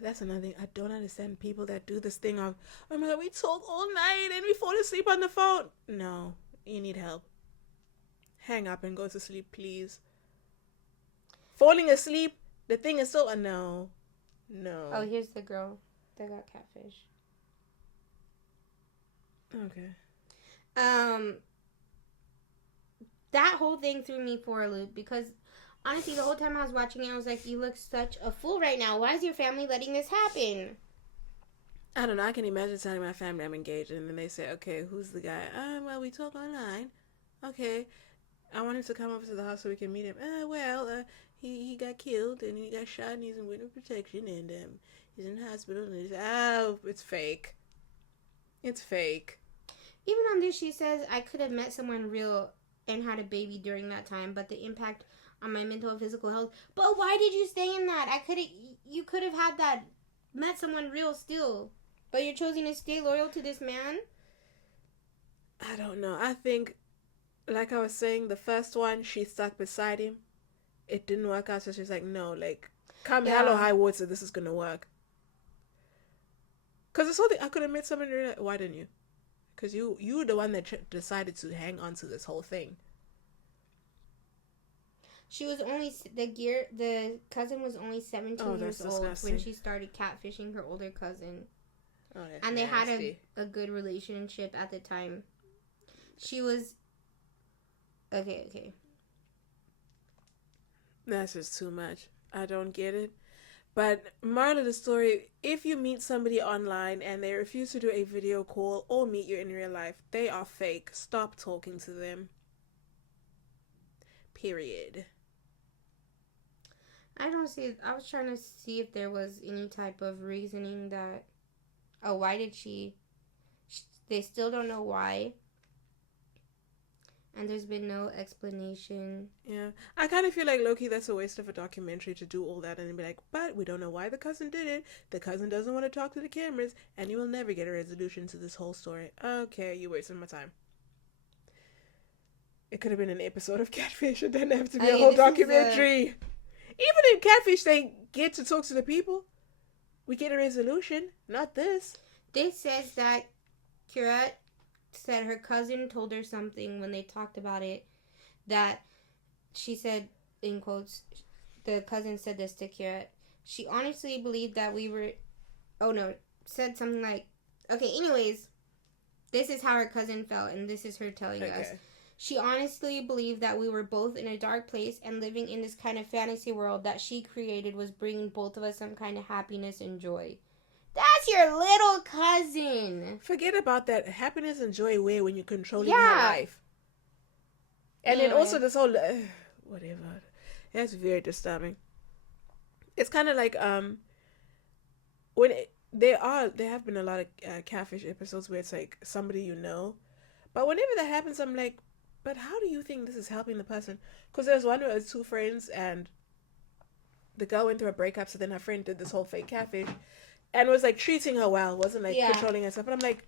That's another thing. I don't understand people that do this thing of, oh my God, we talk all night and we fall asleep on the phone. No, you need help. Hang up and go to sleep, please. Falling asleep, the thing is so, no. Oh, here's the girl that got catfish. Okay. That whole thing threw me for a loop because honestly, the whole time I was watching it, I was like, you look such a fool right now. Why is your family letting this happen? I don't know. I can imagine telling my family I'm engaged, and then they say, okay, who's the guy? Well, we talk online. Okay. I want him to come over to the house so we can meet him. He got killed, and he got shot, and he's in witness protection, and he's in the hospital, and it's fake. It's fake. Even on this, she says, I could have met someone real and had a baby during that time, but the impact on my mental and physical health. But why did you stay in that? You could have had that, met someone real still, but you're choosing to stay loyal to this man? I don't know. I think, like I was saying, the first one, she stuck beside him. It didn't work out, so she's like, no, like, come hell or high water, this is gonna work. Because this whole thing, I could have met someone real. Why didn't you? Because you were the one that decided to hang on to this whole thing. She was only, the cousin was only 17 years old when she started catfishing her older cousin. Oh, and they had a good relationship at the time. She was, okay. That's just too much. I don't get it. But moral of the story, if you meet somebody online and they refuse to do a video call or meet you in real life, they are fake. Stop talking to them. Period. I don't see it. I was trying to see if there was any type of reasoning that, why did they still don't know why. And there's been no explanation. Yeah. I kind of feel like, low-key, that's a waste of a documentary to do all that and be like, but we don't know why the cousin did it. The cousin doesn't want to talk to the cameras, and you will never get a resolution to this whole story. Okay, you wasted my time. It could have been an episode of Catfish. It didn't have to be a whole documentary. Even in Catfish, they get to talk to the people. We get a resolution. Not this. This says that Kira said her cousin told her something when they talked about it, that she said, in quotes, the cousin said this to Kira, she honestly believed that we were, said something like, okay, anyways, this is how her cousin felt, and this is her telling us. She honestly believed that we were both in a dark place and living in this kind of fantasy world that she created was bringing both of us some kind of happiness and joy. That's your little cousin. Forget about that. Happiness and joy where when you're controlling her life. And then also this whole... whatever. That's very disturbing. It's kind of like... there have been a lot of Catfish episodes where it's like somebody you know. But whenever that happens, I'm like, But how do you think this is helping the person? Because there's one where it was two friends and the girl went through a breakup, so then her friend did this whole fake catfish and was like treating her well, wasn't like controlling herself. But I'm like,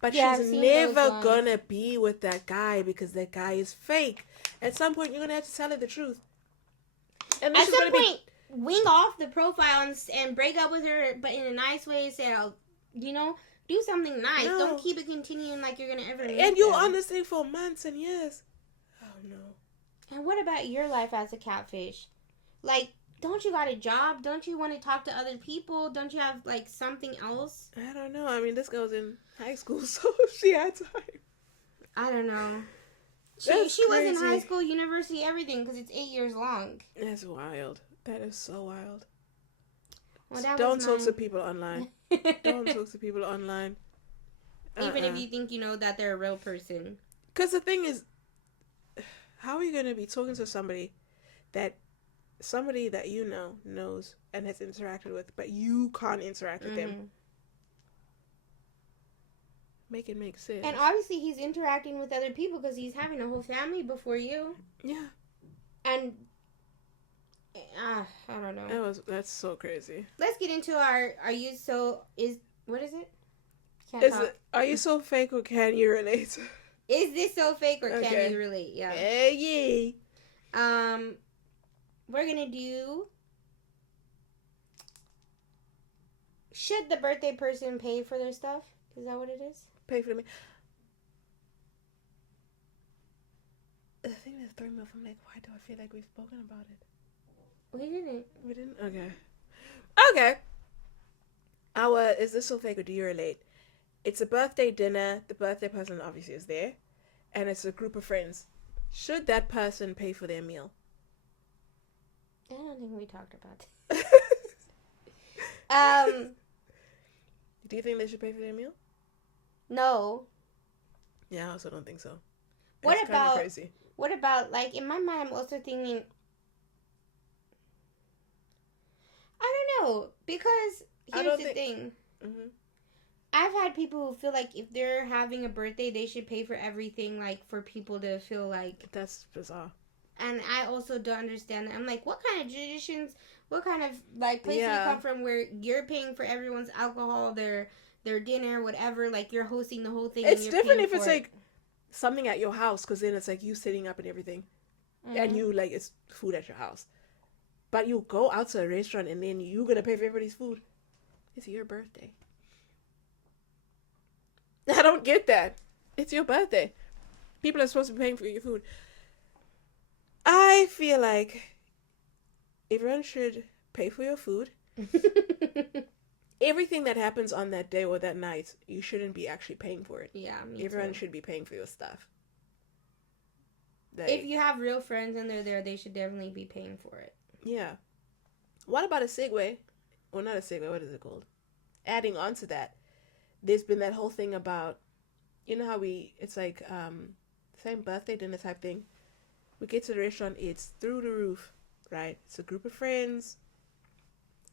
but she's never gonna be with that guy because that guy is fake. At some point, you're gonna have to tell her the truth. And at some point, wing off the profile and break up with her, but in a nice way. Say, you know, do something nice. No. Don't keep it continuing like you're gonna ever. And you'll understand for months and years. Oh no. And what about your life as a catfish? Like, don't you got a job? Don't you want to talk to other people? Don't you have, like, something else? I don't know. I mean, this girl's in high school, so she had time. I don't know. She was in high school, university, everything, because it's 8 years long. That's wild. That is so wild. Well, don't talk to people online. Don't talk to people online. Even if you think you know that they're a real person. Because the thing is, how are you going to be talking to somebody that you know knows and has interacted with, but you can't interact with them? Make it make sense. And obviously he's interacting with other people because he's having a whole family before you. Yeah. And I don't know. That's so crazy. Let's get into what is it? Are you so fake or can you relate? Is this so fake or can you relate? Yeah. Yeah. We're gonna do. Should the birthday person pay for their stuff? Is that what it is? Pay for me. The thing that's throwing me off, I'm like, why do I feel like we've spoken about it? We didn't. We didn't? Okay. Is this so fake or do you relate? It's a birthday dinner. The birthday person obviously is there. And it's a group of friends. Should that person pay for their meal? I don't think we talked about that. Do you think they should pay for their meal? No. Yeah, I also don't think so. What about, like, in my mind, I'm also thinking, I don't know, because here's the thing. Mm-hmm. I've had people who feel like if they're having a birthday, they should pay for everything, like, for people to feel like... That's bizarre. And I also don't understand that. I'm like, what kind of traditions, what kind of, like, place do you come from where you're paying for everyone's alcohol, their dinner, whatever, like, you're hosting the whole thing. It's different if it's, like, something at your house, because then it's, like, you sitting up and everything. Mm-hmm. And you, like, it's food at your house. But you go out to a restaurant and then you're going to pay for everybody's food. It's your birthday. I don't get that. It's your birthday. People are supposed to be paying for your food. I feel like everyone should pay for your food. Everything that happens on that day or that night, you shouldn't be actually paying for it. Yeah, everyone should be paying for your stuff. If you have real friends and they're there, they should definitely be paying for it. Yeah. What about a segue? Well, not a segue. What is it called? Adding on to that, there's been that whole thing about, you know how it's like same birthday dinner type thing. We get to the restaurant, it's through the roof, right? It's a group of friends.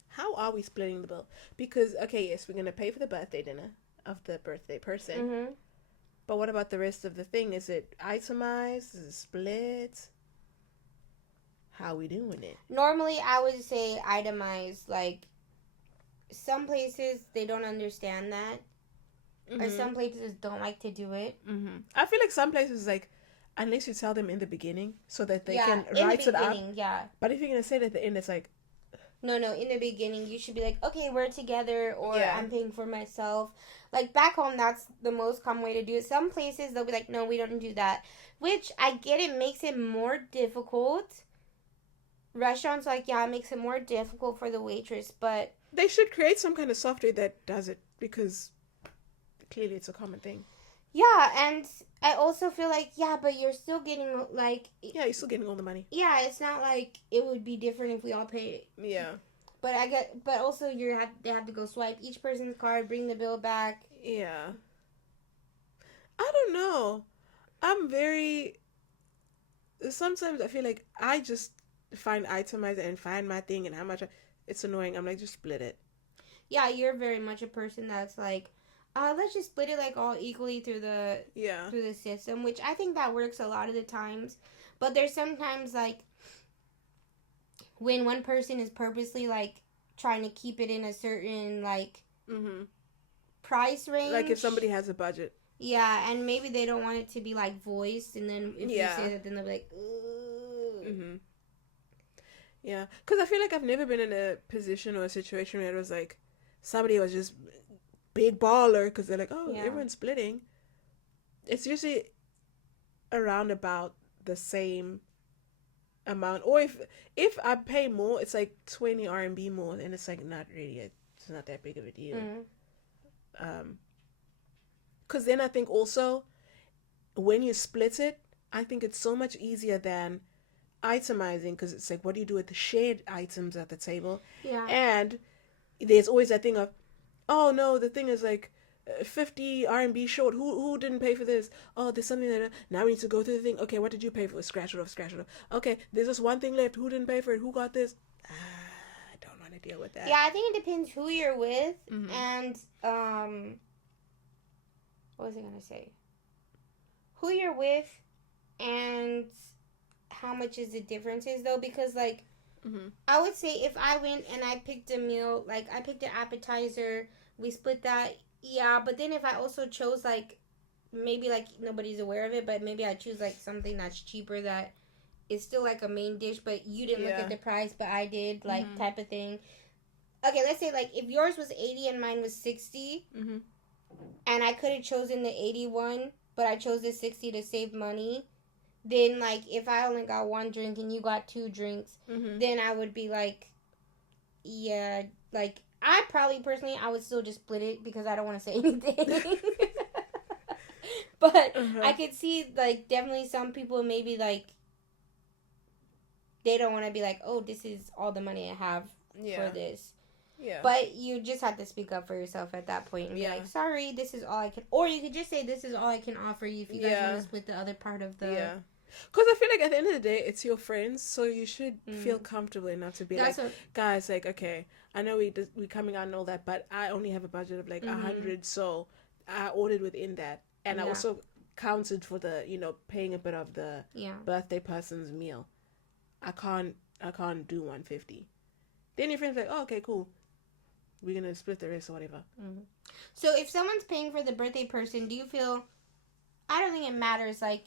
How are we splitting the bill? Because, okay, yes, we're going to pay for the birthday dinner of the birthday person. Mm-hmm. But what about the rest of the thing? Is it itemized? Is it split? How are we doing it? Normally, I would say itemized. Like, some places, they don't understand that. Mm-hmm. Or some places don't like to do it. Mm-hmm. I feel like some places, like, unless you tell them in the beginning so that they can write it up. Yeah. But if you're going to say it at the end, it's like... No, in the beginning, you should be like, okay, we're together, or I'm paying for myself. Like, back home, that's the most common way to do it. Some places, they'll be like, no, we don't do that. Which, I get it makes it more difficult. Restaurants, like, it makes it more difficult for the waitress, but... They should create some kind of software that does it, because clearly it's a common thing. Yeah, and I also feel like, but you're still getting, like... Yeah, you're still getting all the money. Yeah, it's not like it would be different if we all paid. Yeah. But also they have to go swipe each person's card, bring the bill back. Yeah. I don't know. Sometimes I feel like I just find itemize and find my thing and how much it's annoying. I'm like, just split it. Yeah, you're very much a person that's like, let's just split it like all equally through the system, which I think that works a lot of the times. But there's sometimes like when one person is purposely like trying to keep it in a certain like price range. Like if somebody has a budget. Yeah, and maybe they don't want it to be like voiced, and then if you say that, then they'll be like, ooh. Yeah, because I feel like I've never been in a position or a situation where it was like somebody was just big baller because they're like, oh, everyone's splitting. It's usually around about the same amount, or if I pay more, it's like 20 RMB more, and it's like not really it's not that big of a deal. Because then I think also when you split it, I think it's so much easier than itemizing, because it's like, what do you do with the shared items at the table? And there's always that thing of, oh no, the thing is like 50 RMB short. Who didn't pay for this? Oh, there's something that now we need to go through the thing. Okay, what did you pay for? Scratch it off. Okay, there's this one thing left. Who didn't pay for it? Who got this? I don't want to deal with that. Yeah, I think it depends who you're with, and what was I gonna say? Who you're with, and how much is the differences though? Because like I would say if I went and I picked a meal, like I picked an appetizer, we split that, but then if I also chose like maybe like nobody's aware of it, but maybe I choose like something that's cheaper that is still like a main dish, but you didn't look at the price, but I did, like type of thing. Okay, let's say like if yours was 80 and mine was 60, and I could have chosen the 81, but I chose the 60 to save money. Then, like, if I only got one drink and you got two drinks, then I would be like, yeah, like, I probably, personally, I would still just split it because I don't want to say anything. But I could see, like, definitely some people maybe, like, they don't want to be like, oh, this is all the money I have for this. Yeah. But you just have to speak up for yourself at that point and be like, sorry, this is all I can, or you could just say, this is all I can offer you if you guys want to split the other part of the... Yeah. Because I feel like at the end of the day, it's your friends, so you should feel comfortable enough to be guys, like, okay, I know we coming out and all that, but I only have a budget of like 100, so I ordered within that, and I also counted for the, paying a bit of the birthday person's meal. I can't do 150. Then your friend's like, oh, okay, cool. We're gonna split the rest or whatever. So if someone's paying for the birthday person, do you feel? I don't think it matters, like.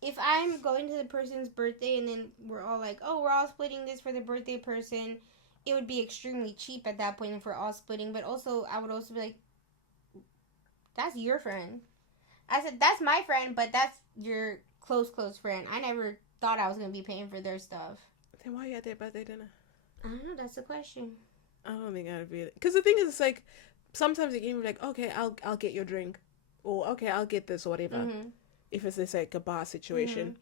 If I'm going to the person's birthday and then we're all like, oh, we're all splitting this for the birthday person, it would be extremely cheap at that point if we're all splitting. But also, I would also be like, that's your friend. I said, that's my friend, but that's your close friend. I never thought I was going to be paying for their stuff. Then why are you at their birthday dinner? I don't know. That's the question. I don't think I'd be... Because the thing is, it's like, sometimes you can be like, okay, I'll get your drink. Or, okay, I'll get this or whatever. If it's this like a bar situation.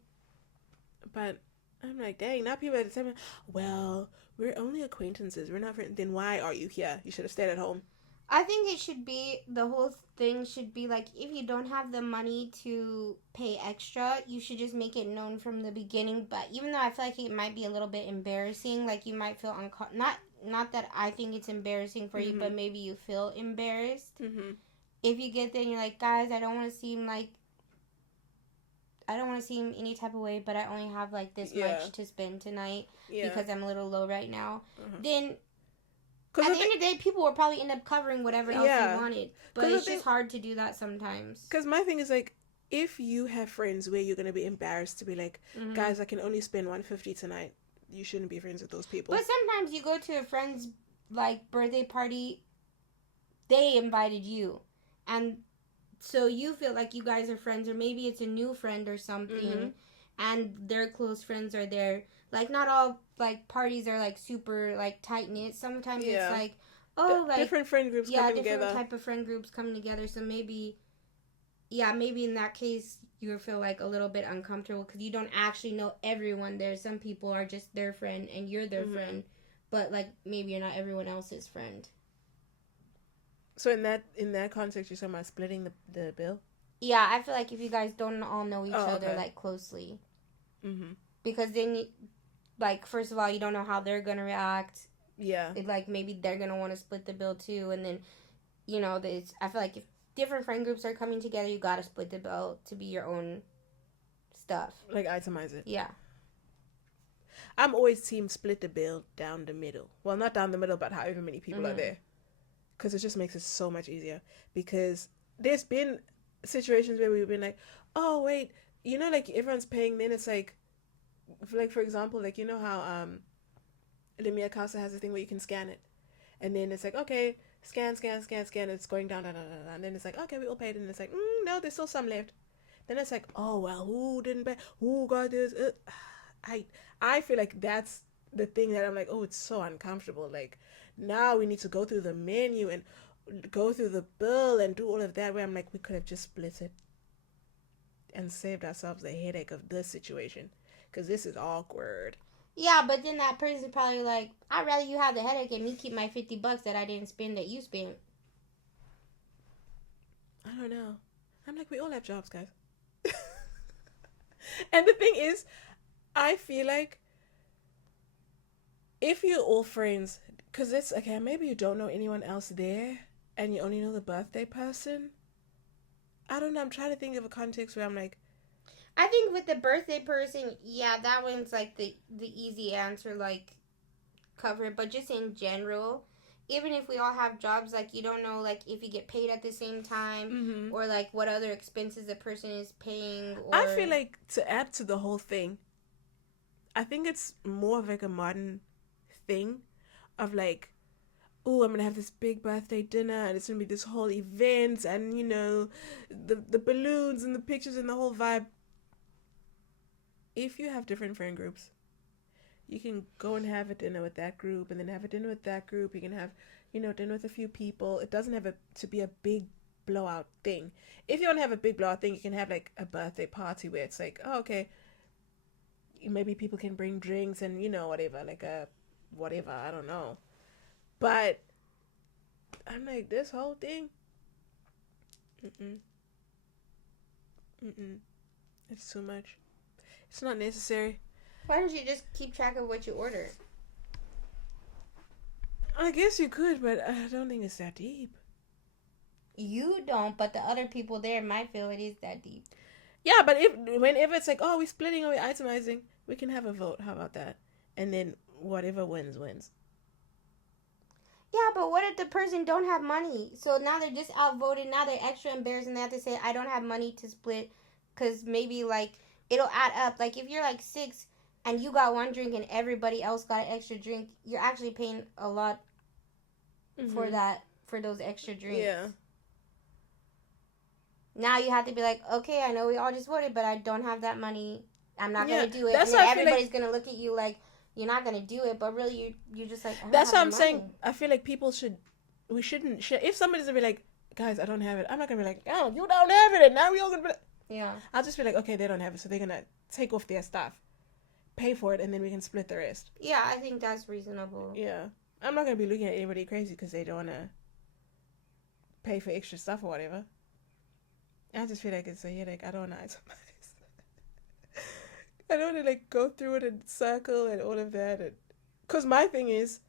But I'm like, dang, now people are the same. Well, we're only acquaintances. We're not friends. Then why are you here? You should have stayed at home. I think it should be, the whole thing should be like, if you don't have the money to pay extra, you should just make it known from the beginning. But even though I feel like it might be a little bit embarrassing, like you might feel not that I think it's embarrassing for you, but maybe you feel embarrassed. If you get there and you're like, guys, I don't want to seem any type of way, but I only have like this much to spend tonight because I'm a little low right now. Then at the end of the day, people will probably end up covering whatever else you wanted. But it's just hard to do that sometimes. Because my thing is like, if you have friends where you're going to be embarrassed to be like, guys, I can only spend 150 tonight, you shouldn't be friends with those people. But sometimes you go to a friend's like birthday party, they invited you. And so you feel like you guys are friends, or maybe it's a new friend or something, and their close friends are there. Like, not all, like, parties are, like, super, like, tight-knit. Sometimes it's, like, like... different friend groups coming together. Yeah, different type of friend groups coming together. So maybe in that case, you feel, like, a little bit uncomfortable because you don't actually know everyone there. Some people are just their friend, and you're their friend. But, like, maybe you're not everyone else's friend. So in that context, you're talking about splitting the bill? Yeah, I feel like if you guys don't all know each other, like, closely. Because then, like, first of all, you don't know how they're going to react. Yeah. Like, maybe they're going to want to split the bill, too. And then, I feel like if different friend groups are coming together, you gotta split the bill to be your own stuff. Like itemize it. Yeah. I'm always team split the bill down the middle. Well, not down the middle, but however many people are there. Because it just makes it so much easier. Because there's been situations where we've been like, oh, wait, you know, like everyone's paying, then it's like for example, like, you know how Limia Casa has a thing where you can scan it. And then it's like, okay, scan, it's going down, and then it's like, okay, we all paid, and it's like, no, there's still some left. Then it's like, oh, well, who didn't pay? Who got this? I feel like that's the thing that I'm like, oh, it's so uncomfortable. Like, now we need to go through the menu and go through the bill and do all of that, where I'm like, we could have just split it and saved ourselves the headache of this situation, because this is awkward. Yeah, but then that person's probably like, I'd rather you have the headache and me keep my $50 that I didn't spend that you spent. I don't know. I'm like, we all have jobs, guys. And the thing is, I feel like if you're all friends, because it's okay, maybe you don't know anyone else there and you only know the birthday person. I don't know. I'm trying to think of a context where I'm like, I think with the birthday person, yeah, that one's like the easy answer, like cover it. But just in general, even if we all have jobs, like you don't know, like if you get paid at the same time or like what other expenses the person is paying. Or... I feel like to add to the whole thing, I think it's more of like a modern thing of like, oh, I'm gonna have this big birthday dinner and it's gonna be this whole event and, you know, the balloons and the pictures and the whole vibe. If you have different friend groups, you can go and have a dinner with that group and then have a dinner with that group. You can have, you know, dinner with a few people. It doesn't have to be a big blowout thing. If you want to have a big blowout thing, you can have like a birthday party where it's like, oh, okay, maybe people can bring drinks and, you know, whatever, like a whatever, I don't know. But I'm like, this whole thing, it's too much. It's not necessary. Why don't you just keep track of what you order? I guess you could, but I don't think it's that deep. You don't, but the other people there might feel it is that deep. Yeah, but whenever it's like, oh, we're splitting or we're itemizing, we can have a vote. How about that? And then whatever wins. Yeah, but what if the person don't have money? So now they're just outvoted. Now they're extra embarrassed and they have to say, I don't have money to split, because maybe like it'll add up. Like if you're like 6 and you got one drink and everybody else got an extra drink, you're actually paying a lot for those extra drinks. Yeah. Now you have to be like, okay, I know we all just voted, but I don't have that money. I'm not gonna do it. That's and then why everybody's gonna look at you like you're not gonna do it, but really you're just like. That's what I'm saying. I feel like we shouldn't share. If somebody's gonna be like, guys, I don't have it, I'm not gonna be like, oh, you don't have it, and now we all gonna be like, yeah. I'll just be like, okay, they don't have it, so they're gonna take off their stuff, pay for it, and then we can split the rest. Yeah, I think that's reasonable. Yeah, I'm not gonna be looking at anybody crazy because they don't wanna pay for extra stuff or whatever. I just feel like it's a headache. I don't want to itemize. I don't want to like go through it and circle and all of that. Because my thing is,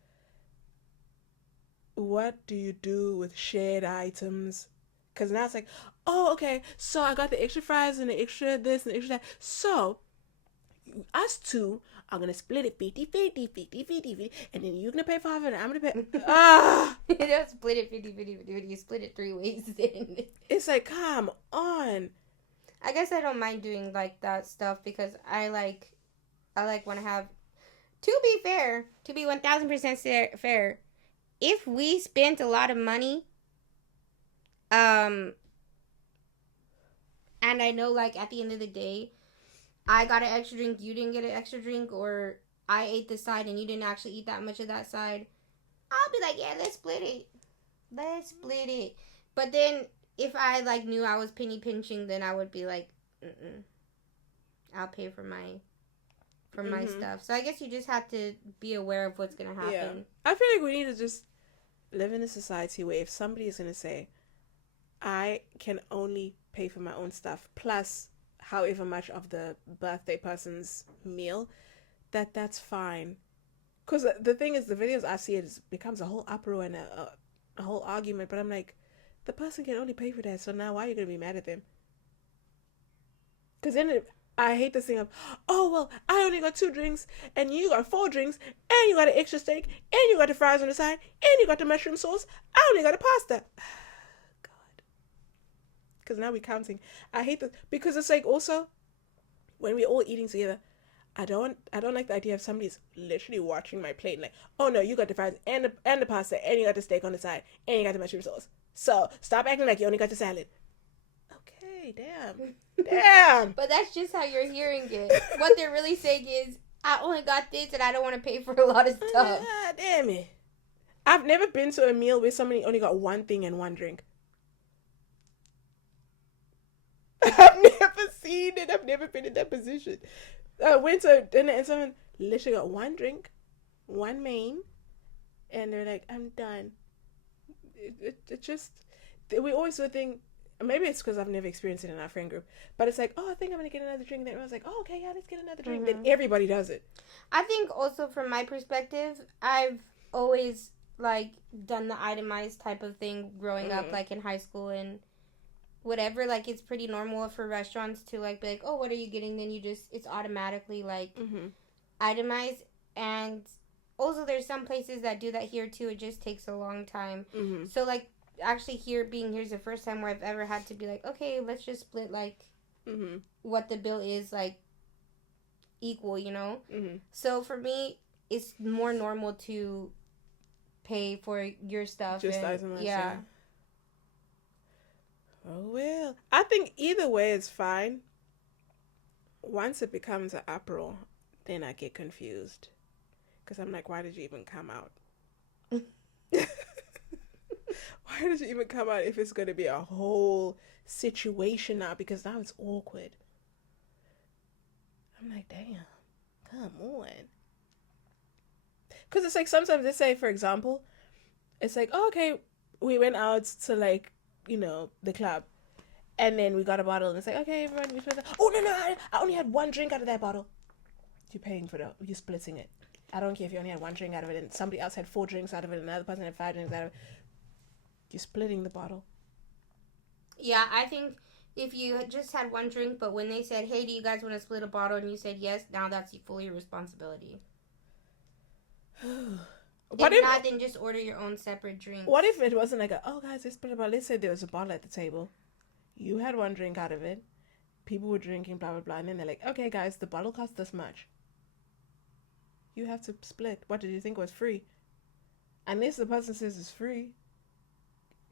what do you do with shared items? Because now it's like, oh, okay, so I got the extra fries and the extra this and the extra that. So us two are going to split it 50-50, and then you're going to pay for half and I'm going to pay. You don't split it 50-50. You split it 3 ways then. It's like, come on. I guess I don't mind doing like that stuff because I like want to have, to be fair, to be 1000% fair, if we spent a lot of money, and I know like at the end of the day, I got an extra drink, you didn't get an extra drink, or I ate this side and you didn't actually eat that much of that side, I'll be like, yeah, let's split it. But then if I like knew I was penny pinching, then I would be like, I'll pay for my stuff. So I guess you just have to be aware of what's gonna happen. Yeah. I feel like we need to just live in a society where if somebody is gonna say, I can only pay for my own stuff plus however much of the birthday person's meal, that's fine. Because the thing is, the videos I see, it becomes a whole uproar and a whole argument. But I'm like, the person can only pay for that. So now why are you gonna be mad at them? Because then I hate this thing of, oh well, I only got 2 drinks, and you got 4 drinks, and you got an extra steak, and you got the fries on the side, and you got the mushroom sauce. I only got a pasta. God. Because now we're counting. I hate this because it's like also when we're all eating together. I don't like the idea of somebody's literally watching my plate and like, oh no, you got the fries and the pasta, and you got the steak on the side, and you got the mushroom sauce. So stop acting like you only got the salad. Okay, damn. But that's just how you're hearing it. What they're really saying is, I only got this and I don't want to pay for a lot of stuff. Damn it. I've never been to a meal where somebody only got one thing and one drink. I've never seen it. I've never been in that position. I went to dinner and someone literally got one drink, one main, and they're like, I'm done. It just, we always do a thing. Maybe it's because I've never experienced it in our friend group, but it's like, oh, I think I'm gonna get another drink. And then everyone's like, oh, okay, yeah, let's get another drink. Then everybody does it. I think also from my perspective, I've always like done the itemized type of thing growing up, like in high school and whatever. Like it's pretty normal for restaurants to like be like, oh, what are you getting? Then you just, it's automatically like itemized. And also there's some places that do that here too. It just takes a long time. So like actually here's the first time where I've ever had to be like, okay, let's just split like what the bill is like equal, you know? So for me, it's more normal to pay for your stuff. Just itemized, yeah. Oh well, I think either way is fine. Once it becomes an uproar, then I get confused. Because I'm like, why did you even come out? Why did you even come out if it's going to be a whole situation now? Because now it's awkward. I'm like, damn, come on. Because it's like sometimes they say, for example, it's like, oh, okay, we went out to like, you know, the club. And then we got a bottle and it's like, okay, everyone, we split it. Oh, no, I only had one drink out of that bottle. You're paying for you're splitting it. I don't care if you only had one drink out of it and somebody else had 4 drinks out of it and another person had 5 drinks out of it. You're splitting the bottle. Yeah, I think if you just had one drink, but when they said, hey, do you guys want to split a bottle? And you said yes, now that's fully your responsibility. If not, then just order your own separate drink. What if it wasn't like, oh, guys, let's split a bottle. Let's say there was a bottle at the table. You had one drink out of it. People were drinking, blah, blah, blah. And then they're like, okay, guys, the bottle costs this much. You have to split. What did you think was free? Unless the person says it's free.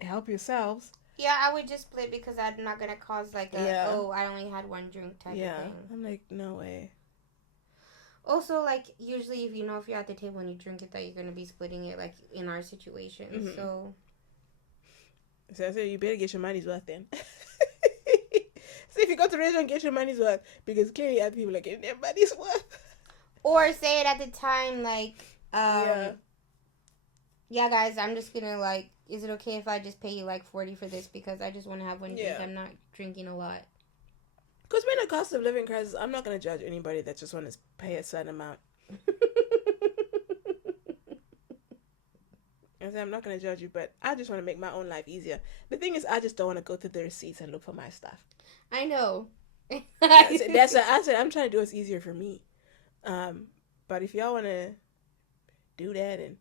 Help yourselves. Yeah, I would just split because I'm not going to cause like a, oh, I only had one drink type of thing. I'm like, no way. Also, like, usually if you're at the table and you drink it, that you're going to be splitting it, like, in our situation. So I said, you better get your money's worth then. So if you go to the restaurant, get your money's worth. Because clearly other people are getting their money's worth. Or say it at the time, like, yeah, guys, I'm just going to, like, is it okay if I just pay you, like, 40 for this because I just want to have one drink? I'm not drinking a lot. Because we're in a cost of living crisis, I'm not going to judge anybody that just wants to pay a certain amount. I'm not going to judge you, but I just want to make my own life easier. The thing is, I just don't want to go through the receipts and look for my stuff. I know. That's what I said. I'm trying to do what's easier for me. But if y'all want to do that and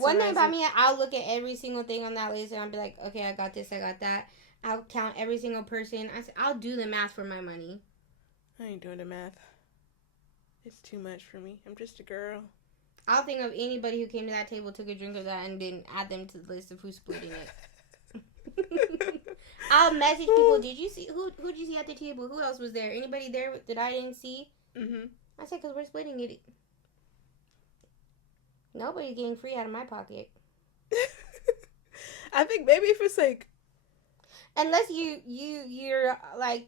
one thing about me, I'll look at every single thing on that list and I'll be like, okay, I got this, I got that. I'll count every single person. I'll do the math for my money. I ain't doing the math. It's too much for me. I'm just a girl. I'll think of anybody who came to that table, took a drink of that, and then add them to the list of who's splitting it. I'll message people. Did you see who did you see at the table? Who else was there? Anybody there that I didn't see? I said, because we're splitting it. Nobody's getting free out of my pocket. I think maybe if it's like, unless you're like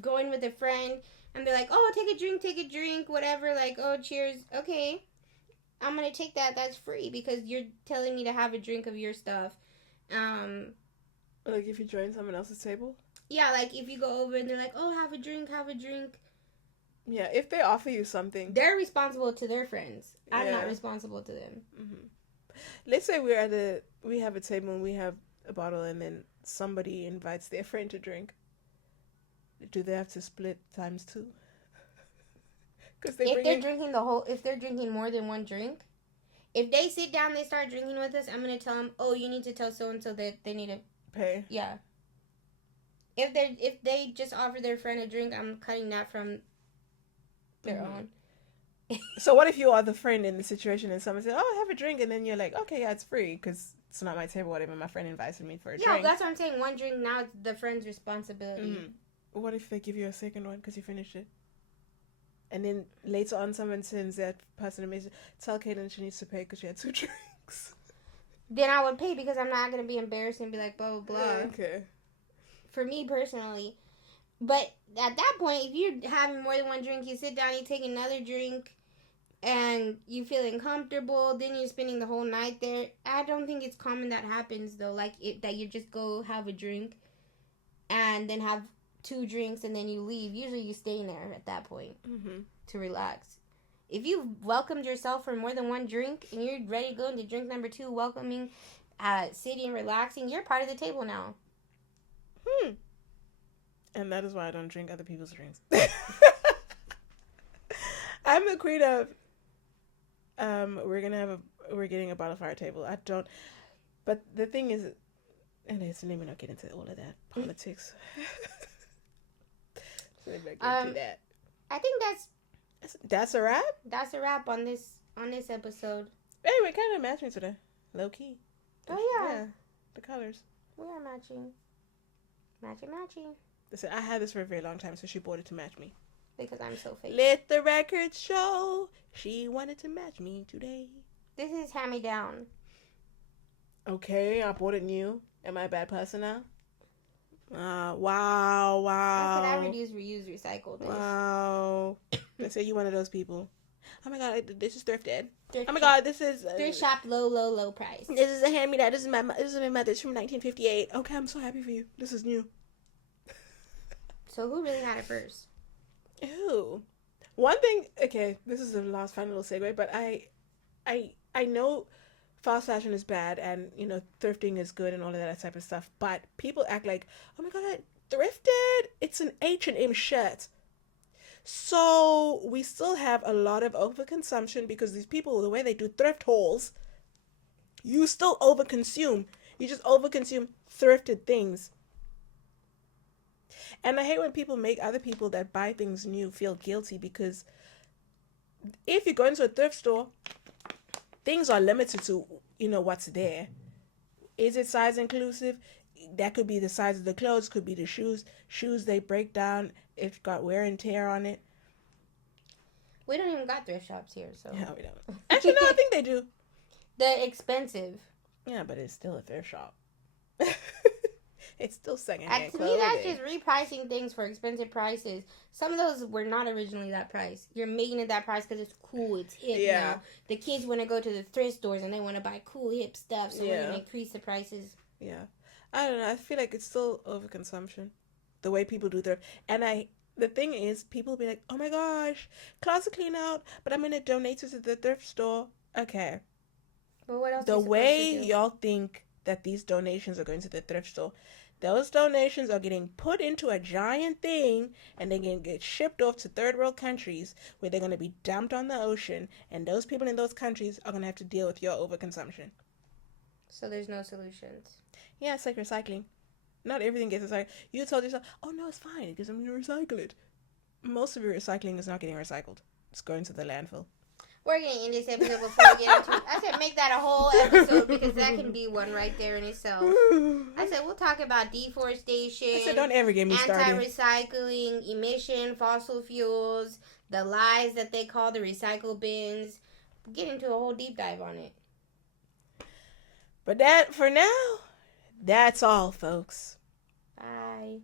going with a friend and they're like, oh, take a drink, whatever, like, oh, cheers, okay, I'm gonna take that, that's free because you're telling me to have a drink of your stuff. Like if you join someone else's table? Yeah, like if you go over and they're like, oh, have a drink. Yeah, if they offer you something, they're responsible to their friends. I'm not responsible to them. Let's say we have a table and we have a bottle and then somebody invites their friend to drink, do they have to split times two? Because if they're drinking more than one drink, if they sit down, they start drinking with us, I'm gonna tell them, oh, you need to tell so and so that they need to pay. Yeah. If they just offer their friend a drink, I'm cutting that from their own. So what if you are the friend in the situation and someone says, oh, have a drink, and then you're like, okay, yeah, it's free because it's not my table, whatever, my friend invited me for a drink. Yeah, that's what I'm saying. One drink, now it's the friend's responsibility. What if they give you a second one because you finished it? And then later on someone sends that person a message, tell Caitlin she needs to pay because she had 2 drinks. Then I would pay because I'm not going to be embarrassed and be like, blah, blah, blah. Okay. For me personally. But at that point, if you're having more than one drink, you sit down, you take another drink, and you feeling comfortable, then you're spending the whole night there. I don't think it's common that happens, though. Like, that you just go have a drink and then have 2 drinks and then you leave. Usually you stay in there at that point to relax. If you've welcomed yourself for more than one drink and you're ready to go into drink number 2, welcoming, sitting, relaxing, you're part of the table now. And that is why I don't drink other people's drinks. I'm the queen of, we're getting a bottle for our table. I don't, but the thing is, and let me not get into all of that politics. Let me not get into that. I think that's a wrap. That's a wrap on this episode. Hey, we're kind of matching today, low key. Oh yeah, the colors. We are matching. Listen, I had this for a very long time, so she bought it to match me. Because I'm so fake. Let the record show she wanted to match me today. This is hand-me-down. Okay, I bought it new. Am I a bad person now? Wow. I could reduce, reuse, recycle this. Wow. Let's say you're one of those people. Oh my god, this is thrifted. Thrift oh my shop. God, this is... Thrift shop, low price. This is a hand-me-down. This is my mother's from 1958. Okay, I'm so happy for you. This is new. So who really had it first? Ew. One thing, okay, this is the last final little segue, but I know fast fashion is bad and, thrifting is good and all of that type of stuff, but people act like, oh my god, thrifted? It's an H&M shirt. So we still have a lot of overconsumption because these people, the way they do thrift hauls, you still overconsume. You just overconsume thrifted things. And I hate when people make other people that buy things new feel guilty because if you go into a thrift store, things are limited to, what's there. Is it size inclusive? That could be the size of the clothes, could be the shoes. Shoes, they break down. It's got wear and tear on it. We don't even got thrift shops here, so. Yeah, we don't. Actually, no, I think they do. They're expensive. Yeah, but it's still a thrift shop. It's still secondhand clothing. To me, that's just repricing things for expensive prices. Some of those were not originally that price. You're making it that price because it's cool, it's hip now. The kids want to go to the thrift stores and they want to buy cool, hip stuff, so we're going to increase the prices. Yeah. I don't know. I feel like it's still overconsumption, the way people do thrift. And the thing is, people be like, oh my gosh, closet clean out, but I'm going to donate it to the thrift store. Okay. But what else? The way y'all think that these donations are going to the thrift store, those donations are getting put into a giant thing and they're going to get shipped off to third world countries where they're going to be dumped on the ocean, and those people in those countries are going to have to deal with your overconsumption. So there's no solutions. Yeah, it's like recycling. Not everything gets recycled. You told yourself, oh no, it's fine because I'm going to recycle it. Most of your recycling is not getting recycled. It's going to the landfill. We're going to end this episode before we get into it. I said make that a whole episode because that can be one right there in itself. I said we'll talk about deforestation. I said don't ever get me started. Anti-recycling, emission, fossil fuels, the lies that they call the recycle bins. We'll get into a whole deep dive on it. But that, for now, that's all, folks. Bye.